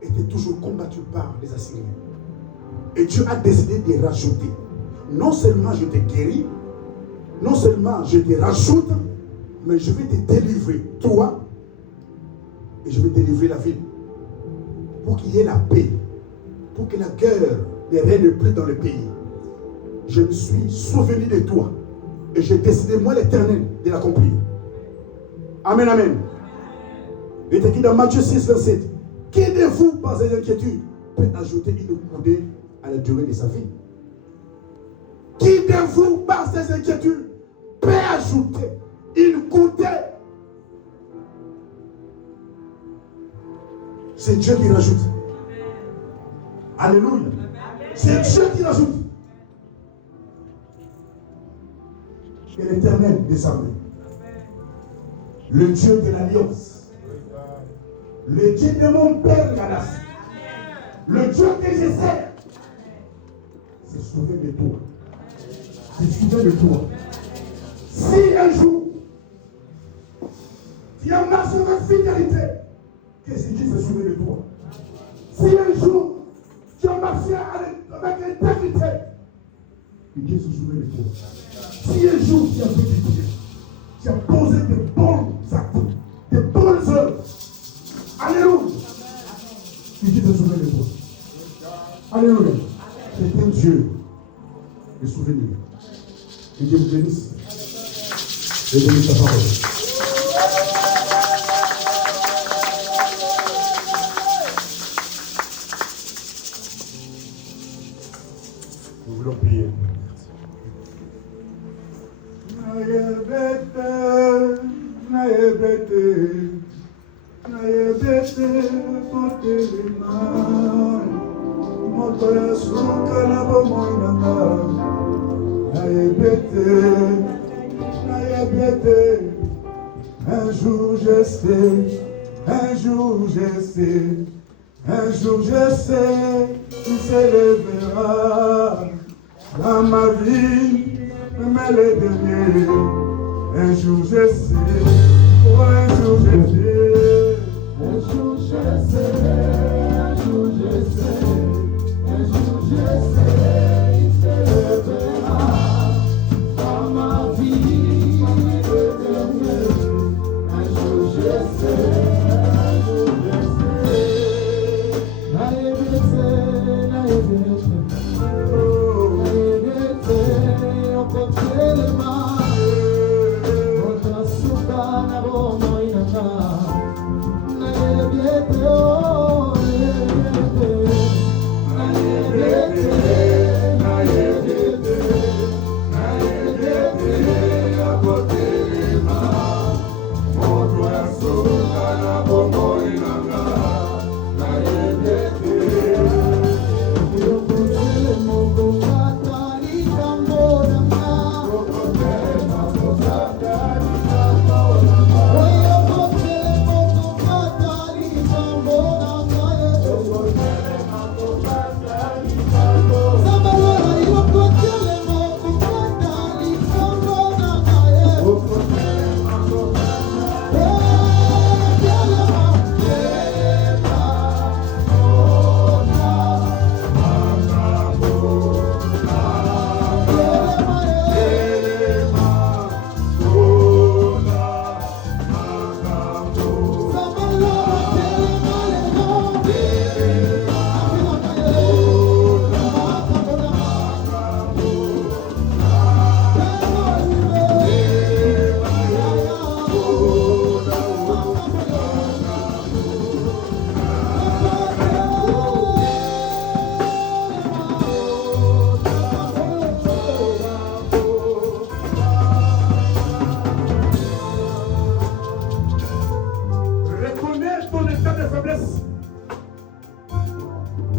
était toujours combattue par les Assyriens. Et Dieu a décidé de rajouter. Non seulement je te guéris, non seulement je te rajoute, mais je vais te délivrer, toi, et je vais délivrer la ville. Pour qu'il y ait la paix, pour que la guerre ne règne plus dans le pays. Je me suis souvenu de toi, et j'ai décidé, moi l'Éternel, de l'accomplir. Amen, amen. Il est écrit dans Matthieu 6, verset 7. Qui de vous, par ses inquiétudes, peut ajouter une coudée à la durée de sa vie? Qui de vous, par ses inquiétudes, peut ajouter une coudée? C'est Dieu qui rajoute. Alléluia. C'est Dieu qui rajoute. Et l'Éternel des armées, le Dieu de l'Alliance, le Dieu de mon Père Galas, le Dieu que je sers, se souvient de toi. Se souvient de toi. Si un jour, tu as marché avec fidélité, que si Dieu se souvient de toi. Si un jour, tu as marché avec intégrité, que Dieu se souvient de toi. Si un jour tu as fait des prières, tu as posé de bons actes, de bonnes œuvres, alléluia, que Dieu se souvient de toi. Alléluia. C'est un Dieu de souvenir. Que Dieu vous bénisse et bénisse sa parole. Nous voulons prier. Un jour je sais, un jour je sais, un jour je sais, il s'élèvera dans ma vie, mais les derniers. Un jour je sais, oh, un jour je sais, un jour je sais, un jour je sais, un jour je sais, il s'élèvera dans ma vie, les derniers. Un jour je sais, un jour je sais,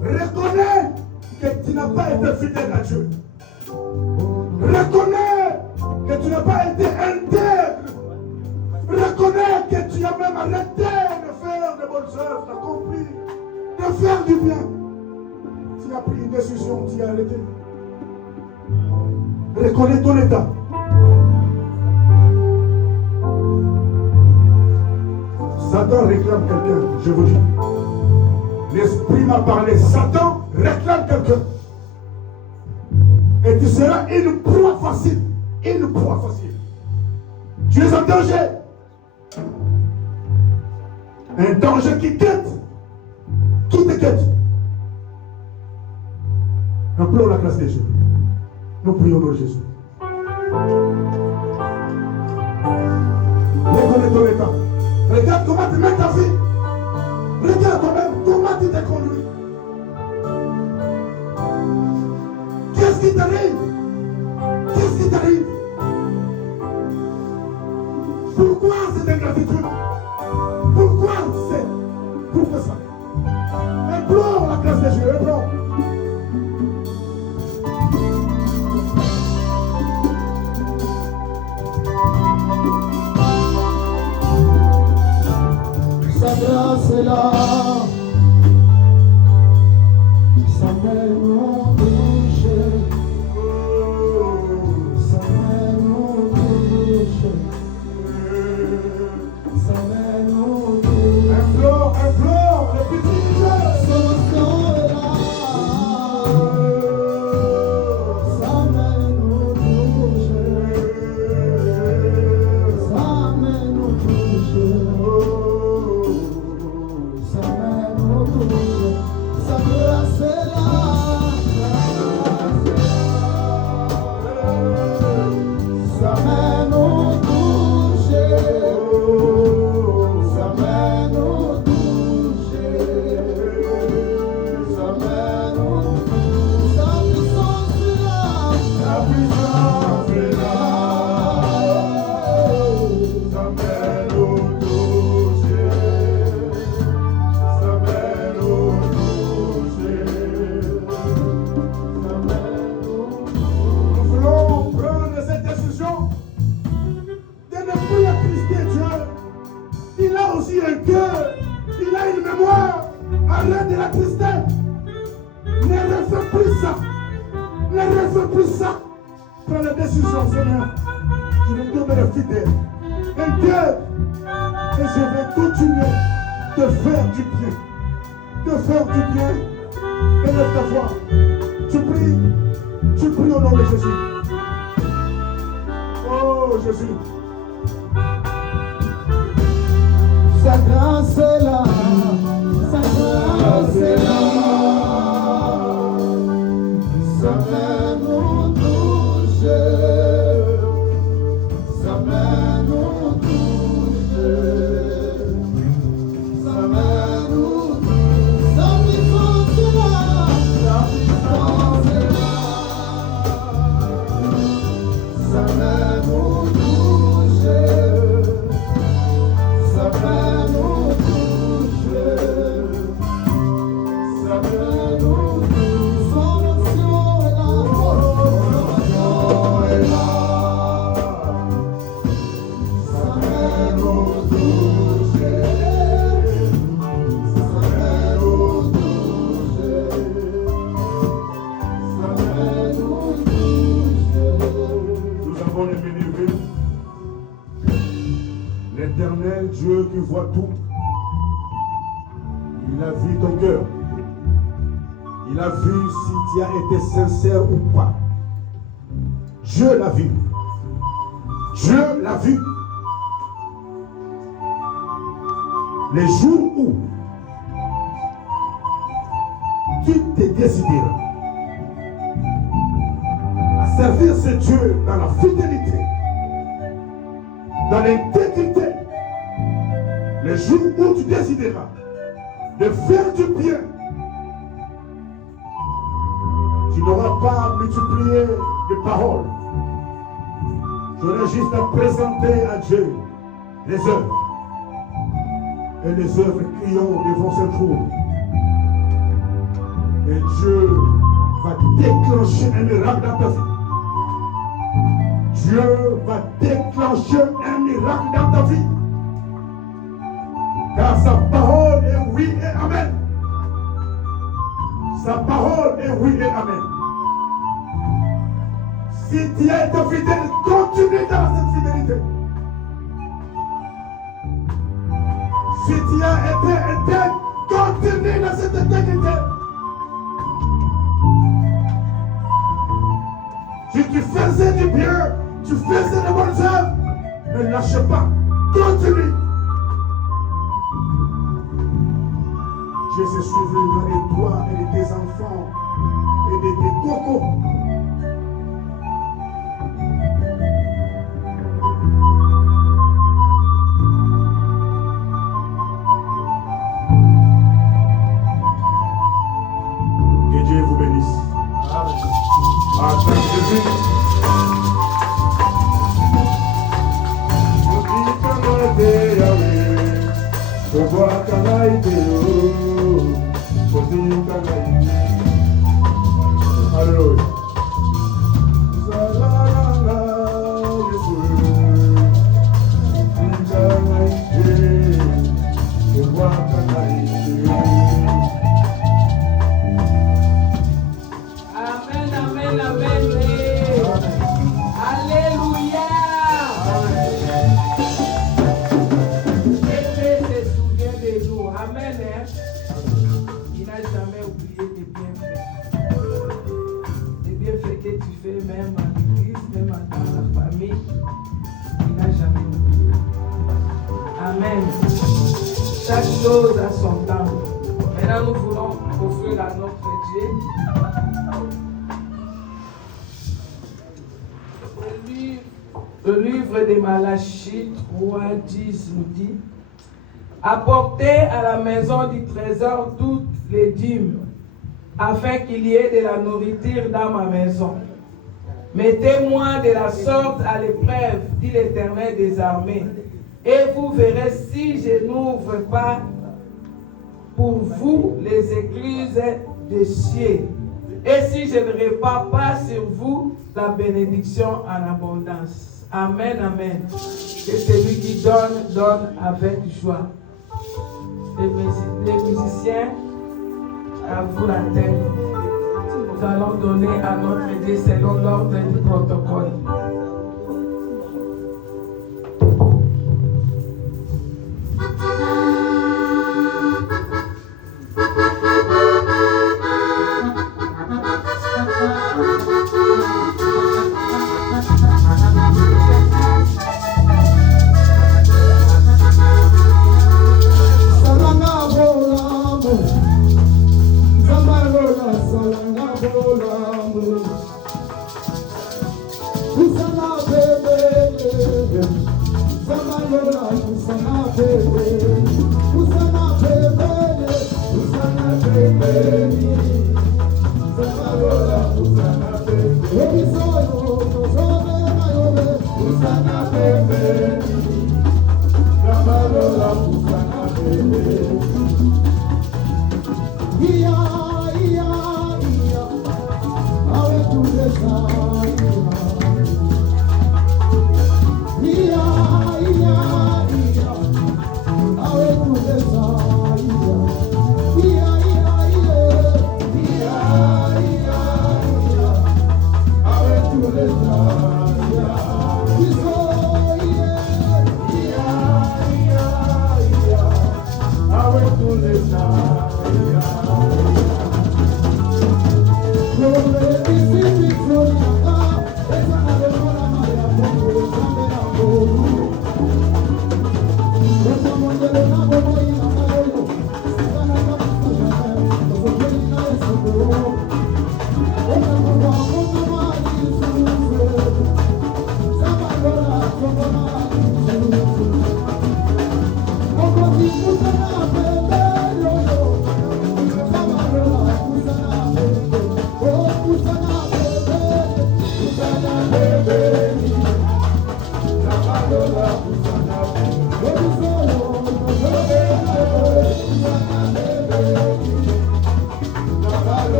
Reconnais que tu n'as pas été fidèle à Dieu. Reconnais que tu n'as pas été intègre. Reconnais que tu as même arrêté de faire de bonnes œuvres, d'accomplir, de faire du bien. Tu as pris une décision, tu as arrêté. Reconnais ton état. Satan réclame quelqu'un, je vous dis. L'Esprit m'a parlé. Satan réclame quelqu'un. Et tu seras une proie facile. Une proie facile. Tu es en danger. Un danger qui guette. Qui te guette. Implore la grâce de Dieu. Nous prions pour Jésus. Reconnais ton état. c'est là. Sa main nous touche. Sa main nous touche. Sa main nous touche. Implore, les petits cœurs. Son sang est là. Sa main nous touche. Sa main nous touche. Sa main nous touche. Sa grâce est là. Sa main nous touche. Sa main nous touche. Sa main nous touche. Sa puissance est là. La puissance est là. Sa main nous touche. Sa main nous touche. Sa main nous touche. Nous voulons prendre cette décision de ne plus attrister Dieu. Il a aussi un cœur. Il a une mémoire. Arrête de l'attrister. Ne refais plus ça. Ne refais plus ça. Prends la décision, Seigneur. Je vais demeurer fidèle. Un cœur. Et je vais continuer de faire du bien. De faire du bien. Et lève ta voix. Tu pries au nom de Jésus. Oh Jésus. Sa grâce est là. Sa grâce est là. Sa main nous touche. Sa main nous touche. Sa main nous touche. Sa puissance est là. Sa puissance est là. Sa main nous touche. Sa main nous touche. Sa main nous touche. Son onction est là. Son onction est là. Sa main nous touche. Sa main nous touche. Sa main nous touche. Nous avons les bénéfices. L'éternel Dieu qui voit tout, il a vu ton cœur. Il a vu si tu as été sincère ou pas. Dieu l'a vu. Dieu l'a vu. Les jours où tu te décideras à servir ce Dieu dans la fidélité, dans l'intégrité, les jours où tu décideras de faire du bien, tu n'auras pas à multiplier de paroles. Tu auras juste à présenter à Dieu les œuvres. Et les œuvres crient devant ce jour. Et Dieu va déclencher un miracle dans ta vie. Dieu va déclencher un miracle dans ta vie. Car sa parole est oui et amen. Sa parole est oui et amen. Si tu as été fidèle, continue dans cette fidélité. Si tu as été intègre, continue dans cette intégrité. Si tu faisais du bien, tu faisais de bonnes œuvres, ne lâche pas, continue. Dieu se souvient de toi et de tes enfants et de tes cocos. Que Dieu vous bénisse. Amen. Jésus. Alléluia. chose à son temps. Maintenant, nous voulons offrir à notre Dieu. Le livre de Malachie 3:10 nous dit: apportez à la maison du trésor toutes les dîmes, afin qu'il y ait de la nourriture dans ma maison. Mettez-moi de la sorte à l'épreuve, dit l'Éternel des armées, et vous verrez si je n'ouvre pas pour vous les écluses des cieux, et si je ne répands pas sur vous la bénédiction en abondance. Amen, amen. Que celui qui donne, donne avec joie. Les musiciens, à vous la tête. Nous allons donner à notre Dieu selon l'ordre du protocole.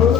Oh,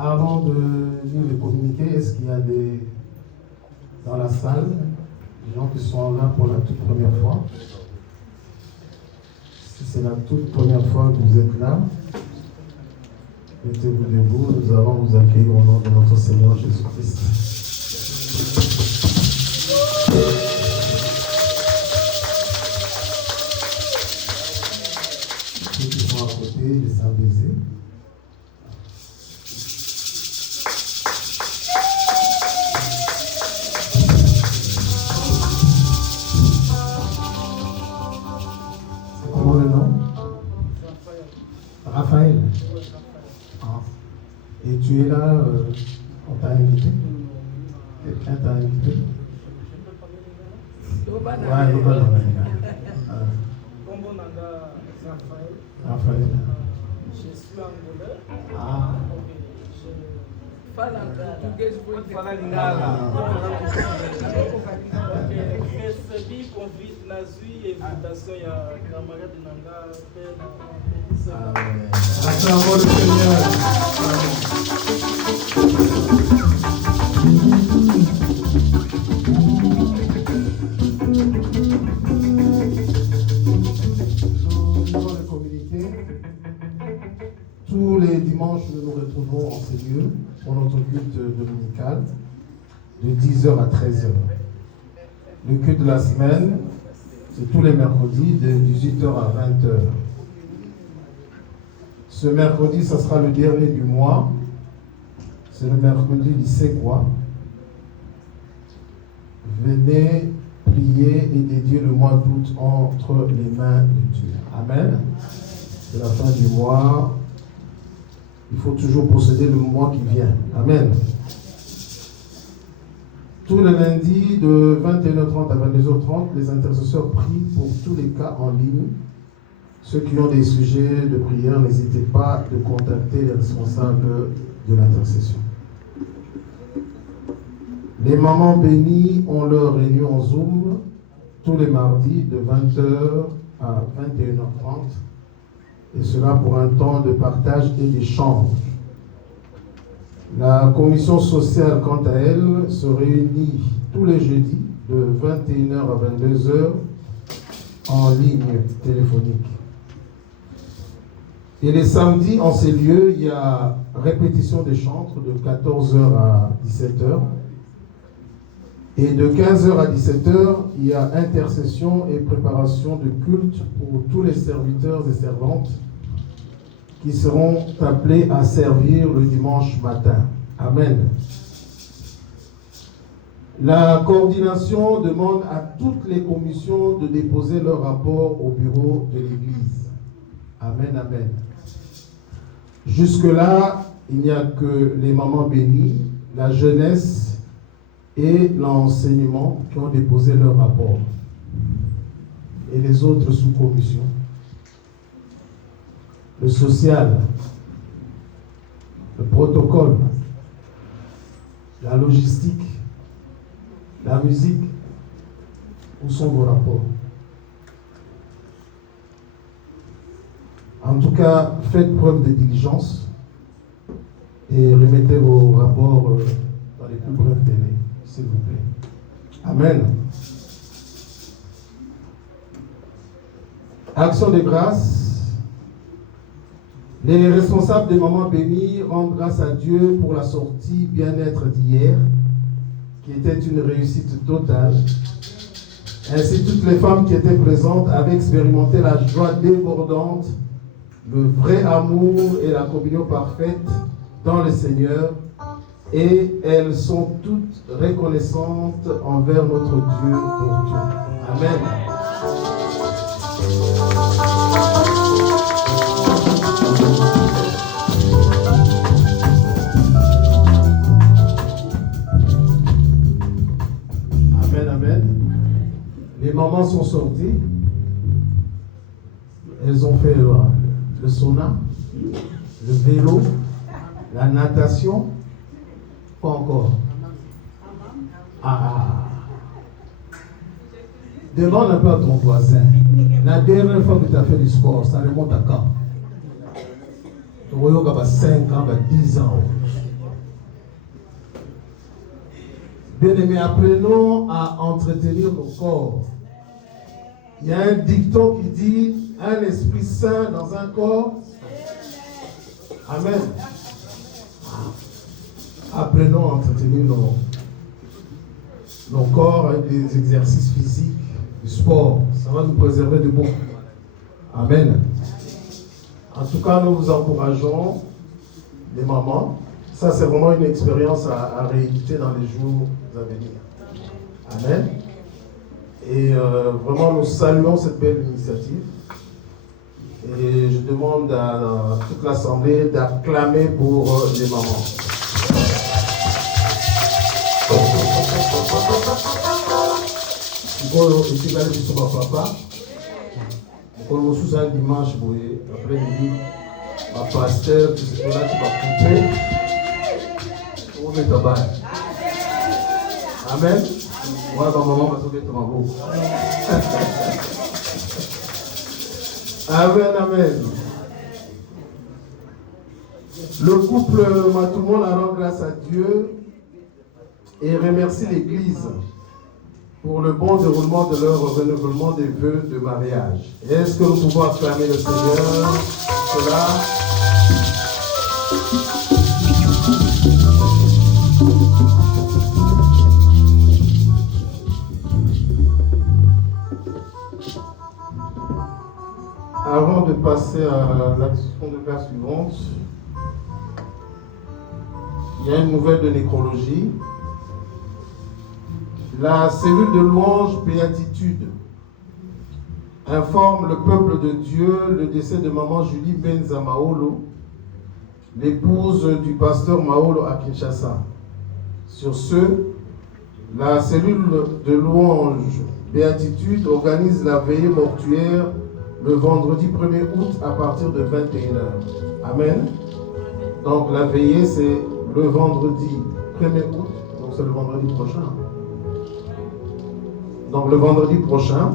Avant de lire les communiqués, est-ce qu'il y a dans la salle des gens qui sont là pour la toute première fois? Si c'est la toute première fois que vous êtes là, mettez-vous debout, nous allons vous accueillir au nom de notre Seigneur Jésus-Christ. Ceux qui sont à côté, laissez un baiser. C'est comment le nom? Raphaël. Ah. Et tu es là, on t'a invité? Quelqu'un t'a invité? Ouais, Raphaël. Je suis angolais. Ah. Fala português, vou falar Recebi convite na zui invitation ya camarade Nanga Acclamons le Seigneur. Nous le communiqué. Tous les dimanches, nous nous retrouvons en ces lieux pour notre culte dominical de 10h à 13h. Le culte de la semaine, c'est tous les mercredis de 18h à 20h. Ce mercredi, ça sera le dernier du mois. C'est le mercredi du c'est quoi? Venez prier et dédier le mois d'août entre les mains de Dieu. Amen. C'est la fin du mois. Il faut toujours posséder le mois qui vient. Amen. Tous les lundis de 21h30 à 22h30, les intercesseurs prient pour tous les cas en ligne. Ceux qui ont des sujets de prière, n'hésitez pas de contacter les responsables de l'intercession. Les mamans bénies ont leur réunion en Zoom tous les mardis de 20h à 21h30. Et cela pour un temps de partage et d'échange. La commission sociale, quant à elle, se réunit tous les jeudis de 21h à 22h en ligne téléphonique. Et les samedis, en ces lieux, il y a répétition des chantres de 14h à 17h. Et de 15h à 17h, il y a intercession et préparation de culte pour tous les serviteurs et servantes qui seront appelés à servir le dimanche matin. Amen. La coordination demande à toutes les commissions de déposer leur rapport au bureau de l'Église. Amen, amen. Jusque-là, il n'y a que les mamans bénies, la jeunesse et l'enseignement qui ont déposé leur rapport. Et les autres sous-commissions. Le social, le protocole, la logistique, la musique. Où sont vos rapports? En tout cas, faites preuve de diligence et remettez vos rapports dans les plus brefs délais, s'il vous plaît. Amen. Action de grâce. Les responsables des mamans bénies rendent grâce à Dieu pour la sortie bien-être d'hier, qui était une réussite totale. Ainsi, toutes les femmes qui étaient présentes avaient expérimenté la joie débordante, le vrai amour et la communion parfaite dans le Seigneur, et elles sont toutes reconnaissantes envers notre Dieu pour tout. Amen. Amen, amen. Les mamans sont sorties. Elles ont fait le sauna, le vélo, la natation. Pas encore. Demande un peu à ton voisin. La dernière fois que tu as fait du sport, ça remonte à quand? Tu vois, il y a 5 ans, 10 ans. Bien-aimés, apprenons à entretenir nos corps. Il y a un dicton qui dit un esprit sain dans un corps. Amen. Apprenons à entretenir nos corps avec des exercices physiques, du sport. Ça va nous préserver de beaucoup. Amen. En tout cas, nous vous encourageons, les mamans. Ça, c'est vraiment une expérience à rééditer dans les jours à venir. Amen. Et vraiment, nous saluons cette belle initiative. Et je demande à toute l'Assemblée d'acclamer pour les mamans. Ici, là, je suis mon papa. Quand je suis un dimanche, après-midi, ma pasteur, tout ce là qui va couper. On met ta balle. Amen. Moi, ma maman va sauver ton amour. Amen, amen. Le couple, tout le monde rend grâce à Dieu et remercie l'Église pour le bon déroulement de leur renouvellement des vœux de mariage. Est-ce que nous pouvons acclamer le Seigneur pour cela? Avant de passer à l'action de grâce suivante, il y a une nouvelle de nécrologie. La cellule de louange Béatitude informe le peuple de Dieu le décès de maman Julie Benza Maolo, l'épouse du pasteur Maolo à Kinshasa. Sur ce, la cellule de louange Béatitude organise la veillée mortuaire le vendredi 1er août à partir de 21h. Amen. Donc la veillée, c'est le vendredi 1er août, donc c'est le vendredi prochain. Donc le vendredi prochain,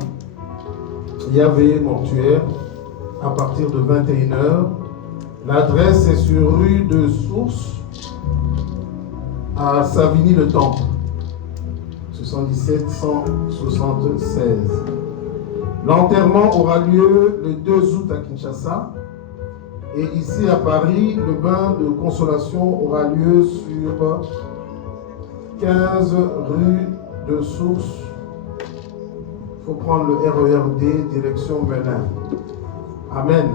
il y a veillée mortuaire à partir de 21h. L'adresse est sur rue de Source à Savigny-le-Temple, 77 176. L'enterrement aura lieu le 2 août à Kinshasa. Et ici à Paris, le bain de consolation aura lieu sur 15 rue de Source. Il faut prendre le RERD, direction Melun. Amen.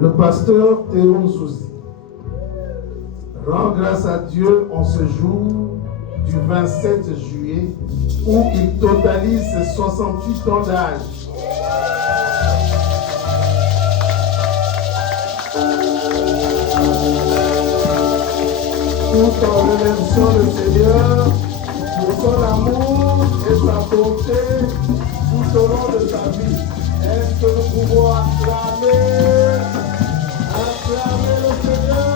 Le pasteur Théo Zouzi rend grâce à Dieu en ce jour du 27 juillet où il totalise ses 68 ans d'âge. Tout en remerciant le Seigneur pour son amour et sa bonté tout au long de sa vie. Est-ce que nous pouvons acclamer le Seigneur?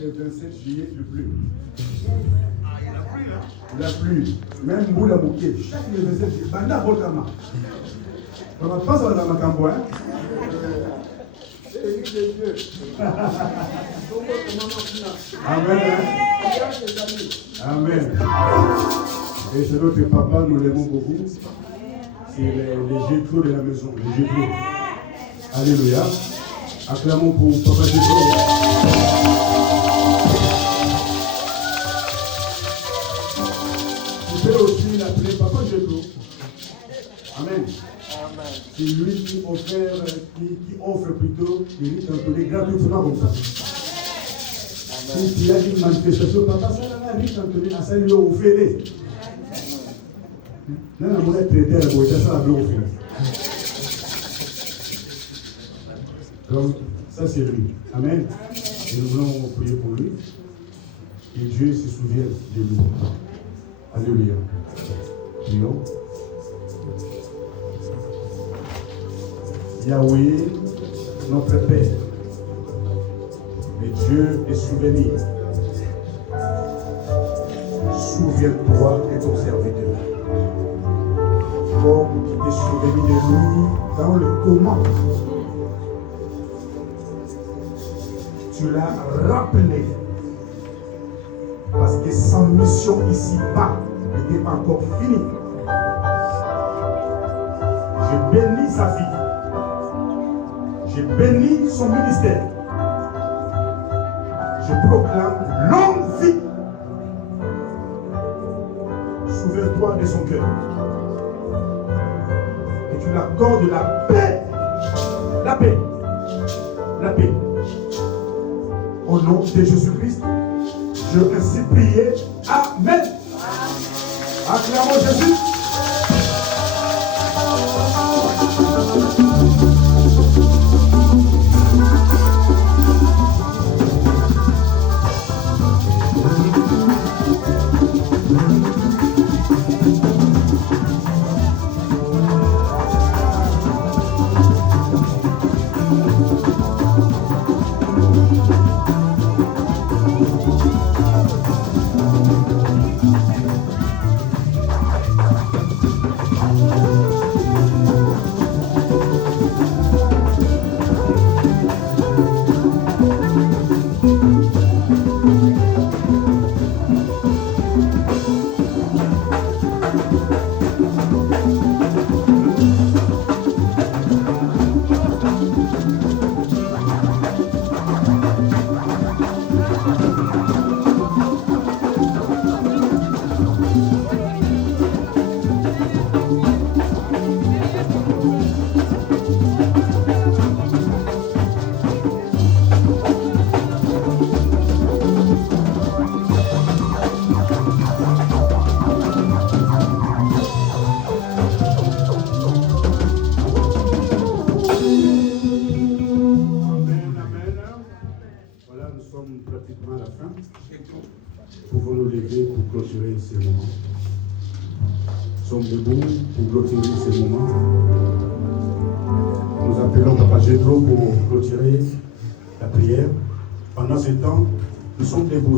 Le 27 juillet, il pleut. Il a plu. Même Moula Mouké, chaque le 27 juillet, Banda Botama. On va pas dans la Macambo, hein? Amen. Amen. Et c'est notre papa, nous l'aimons beaucoup. C'est les Gétro de la maison, les Gétro. Alléluia. Acclamons pour Papa Jésus. Tu peux aussi l'appeler Papa Jésus. Amen. C'est lui qui offre plutôt les rites entonés gratuitement comme ça. Si tu as une manifestation, papa, ça n'a rien entonné à ça, il l'a offert. Non, non, on est traité à la boîte, ça l'a offert. Donc, ça c'est lui. Amen. Et nous voulons prier pour lui. Et Dieu se souvient de lui. Alléluia. Prions. Yahweh, notre Père, mais Dieu est souvenu. Souviens-toi de ton serviteur. Comme tu t'es souvenu de lui dans le comment. Tu l'as rappelé. Parce que sa mission ici-bas n'était pas encore finie. Je bénis sa vie. J'ai béni son ministère. Je proclame longue vie. Souviens-toi de son cœur. Et tu l'accordes la paix. La paix. La paix. Au nom de Jésus-Christ, je vais ainsi prier. Amen. Acclamons Jésus.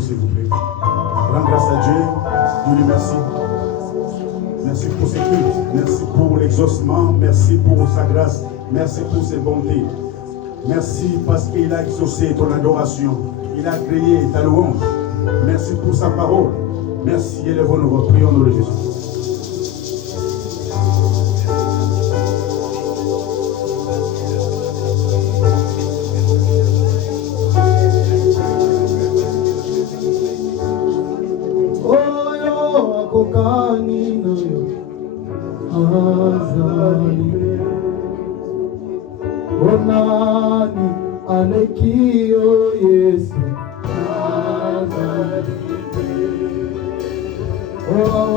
S'il vous plaît. Rends grâce à Dieu. Dieu lui merci. Merci pour ses cultes. Merci pour l'exaucement. Merci pour sa grâce. Merci pour ses bontés. Merci parce qu'il a exaucé ton adoration. Il a créé ta louange. Merci pour sa parole. Merci. Élevons-nous. Prions nous le Jésus. Oh,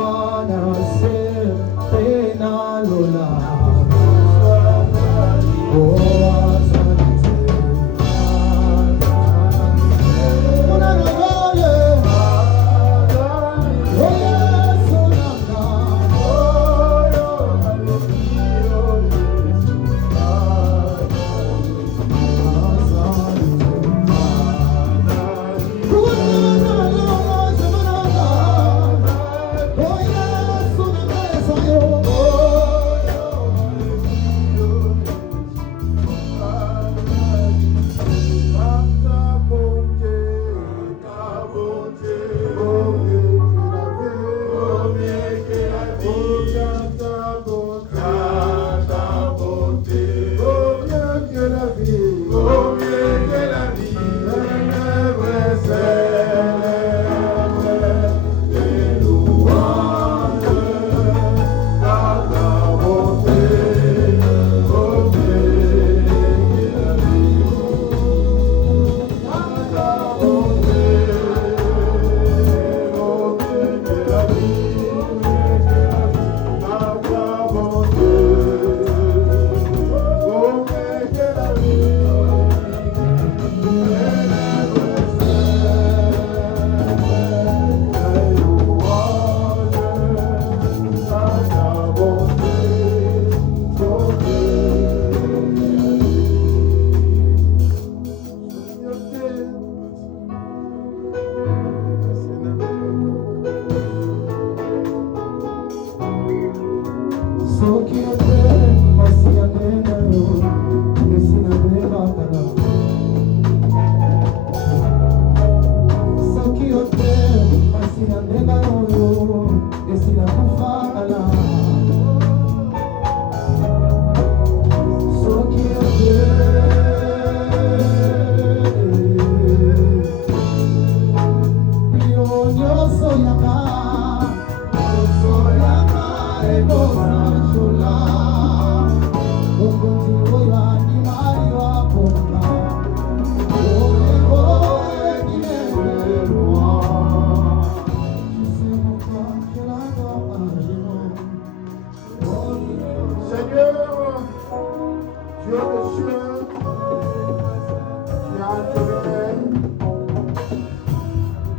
tu as tourné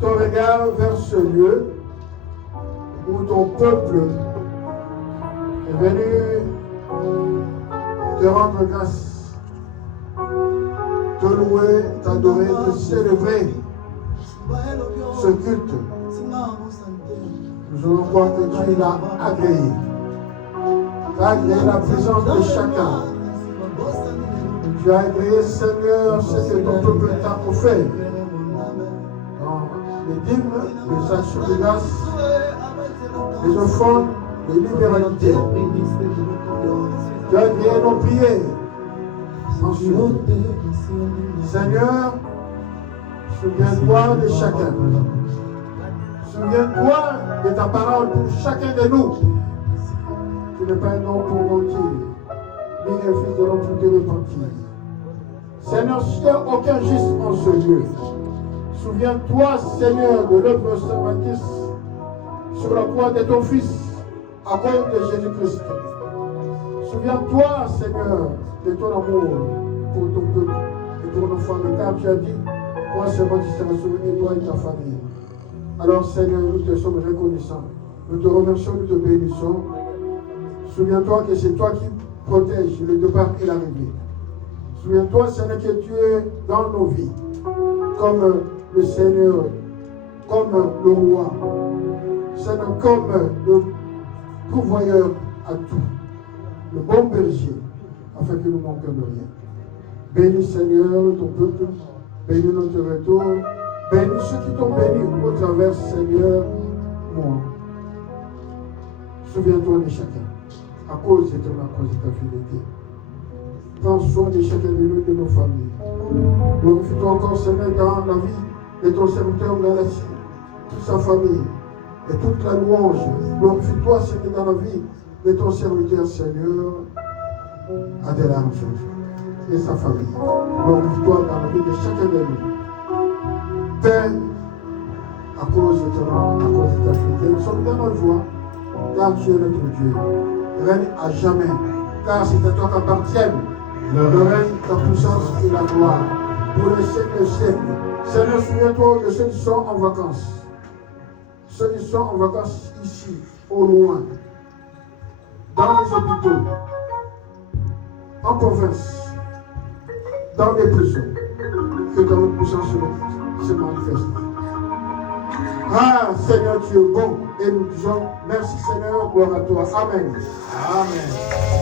ton regard vers ce lieu où ton peuple est venu te rendre grâce, te louer, t'adorer, te célébrer ce culte. Nous allons voir que tu l'as agréé. Tu as agréé la présence de chacun. Tu as agréé, Seigneur, ce que ton peuple t'a offert. Dans les dîmes, les actions de grâce, les offrandes, les libéralités. Tu as agréé nos prières. Ensuite, Seigneur, souviens-toi de chacun. Souviens-toi de ta parole pour chacun de nous. Tu n'es pas un homme pour mentir, ni un fils de l'homme pour te repentir. Seigneur, s'il n'y a aucun juste en ce lieu, souviens-toi, Seigneur, de l'œuvre salvatrice sur la croix de ton Fils, à cause de Jésus-Christ. Souviens-toi, Seigneur, de ton amour pour ton peuple et pour nos familles, car tu as dit, moi seulement tu seras sauvé, et toi et ta famille. Alors, Seigneur, nous te sommes reconnaissants. Nous te remercions, nous te bénissons. Souviens-toi que c'est toi qui protèges le départ et l'arrivée. Souviens-toi, Seigneur, que tu es dans nos vies, comme le Seigneur, comme le roi, Seigneur, comme le pourvoyeur à tout, le bon berger, afin que nous ne manquions de rien. Bénis, Seigneur, ton peuple, bénis notre retour, bénis ceux qui t'ont béni au travers, Seigneur, moi. Souviens-toi de chacun, à cause de ton à cause de ta fidélité. Prends soin de chacun de nous, de nos familles. Glorifie-toi encore, Seigneur, dans la vie de ton serviteur Galatie, toute sa famille et toute la louange. Glorifie-toi, Seigneur, dans la vie de ton serviteur, Seigneur, Adélam et sa famille. Glorifie-toi dans la vie de chacun de nous. Père, à cause de ton nom, à cause de ta fidélité, nous sommes dans la joie, car tu es notre Dieu. Règne à jamais, car c'est à toi qu'appartiennent le règne, la puissance et la gloire, pour les siècles et les siècles. Seigneur, souviens-toi de ceux qui sont en vacances. Ceux qui sont en vacances ici, au loin, dans les hôpitaux, en province, dans les prisons, que ton puissance se manifeste. Ah, Seigneur, tu es bon, et nous disons merci, Seigneur, gloire à toi. Amen. Amen.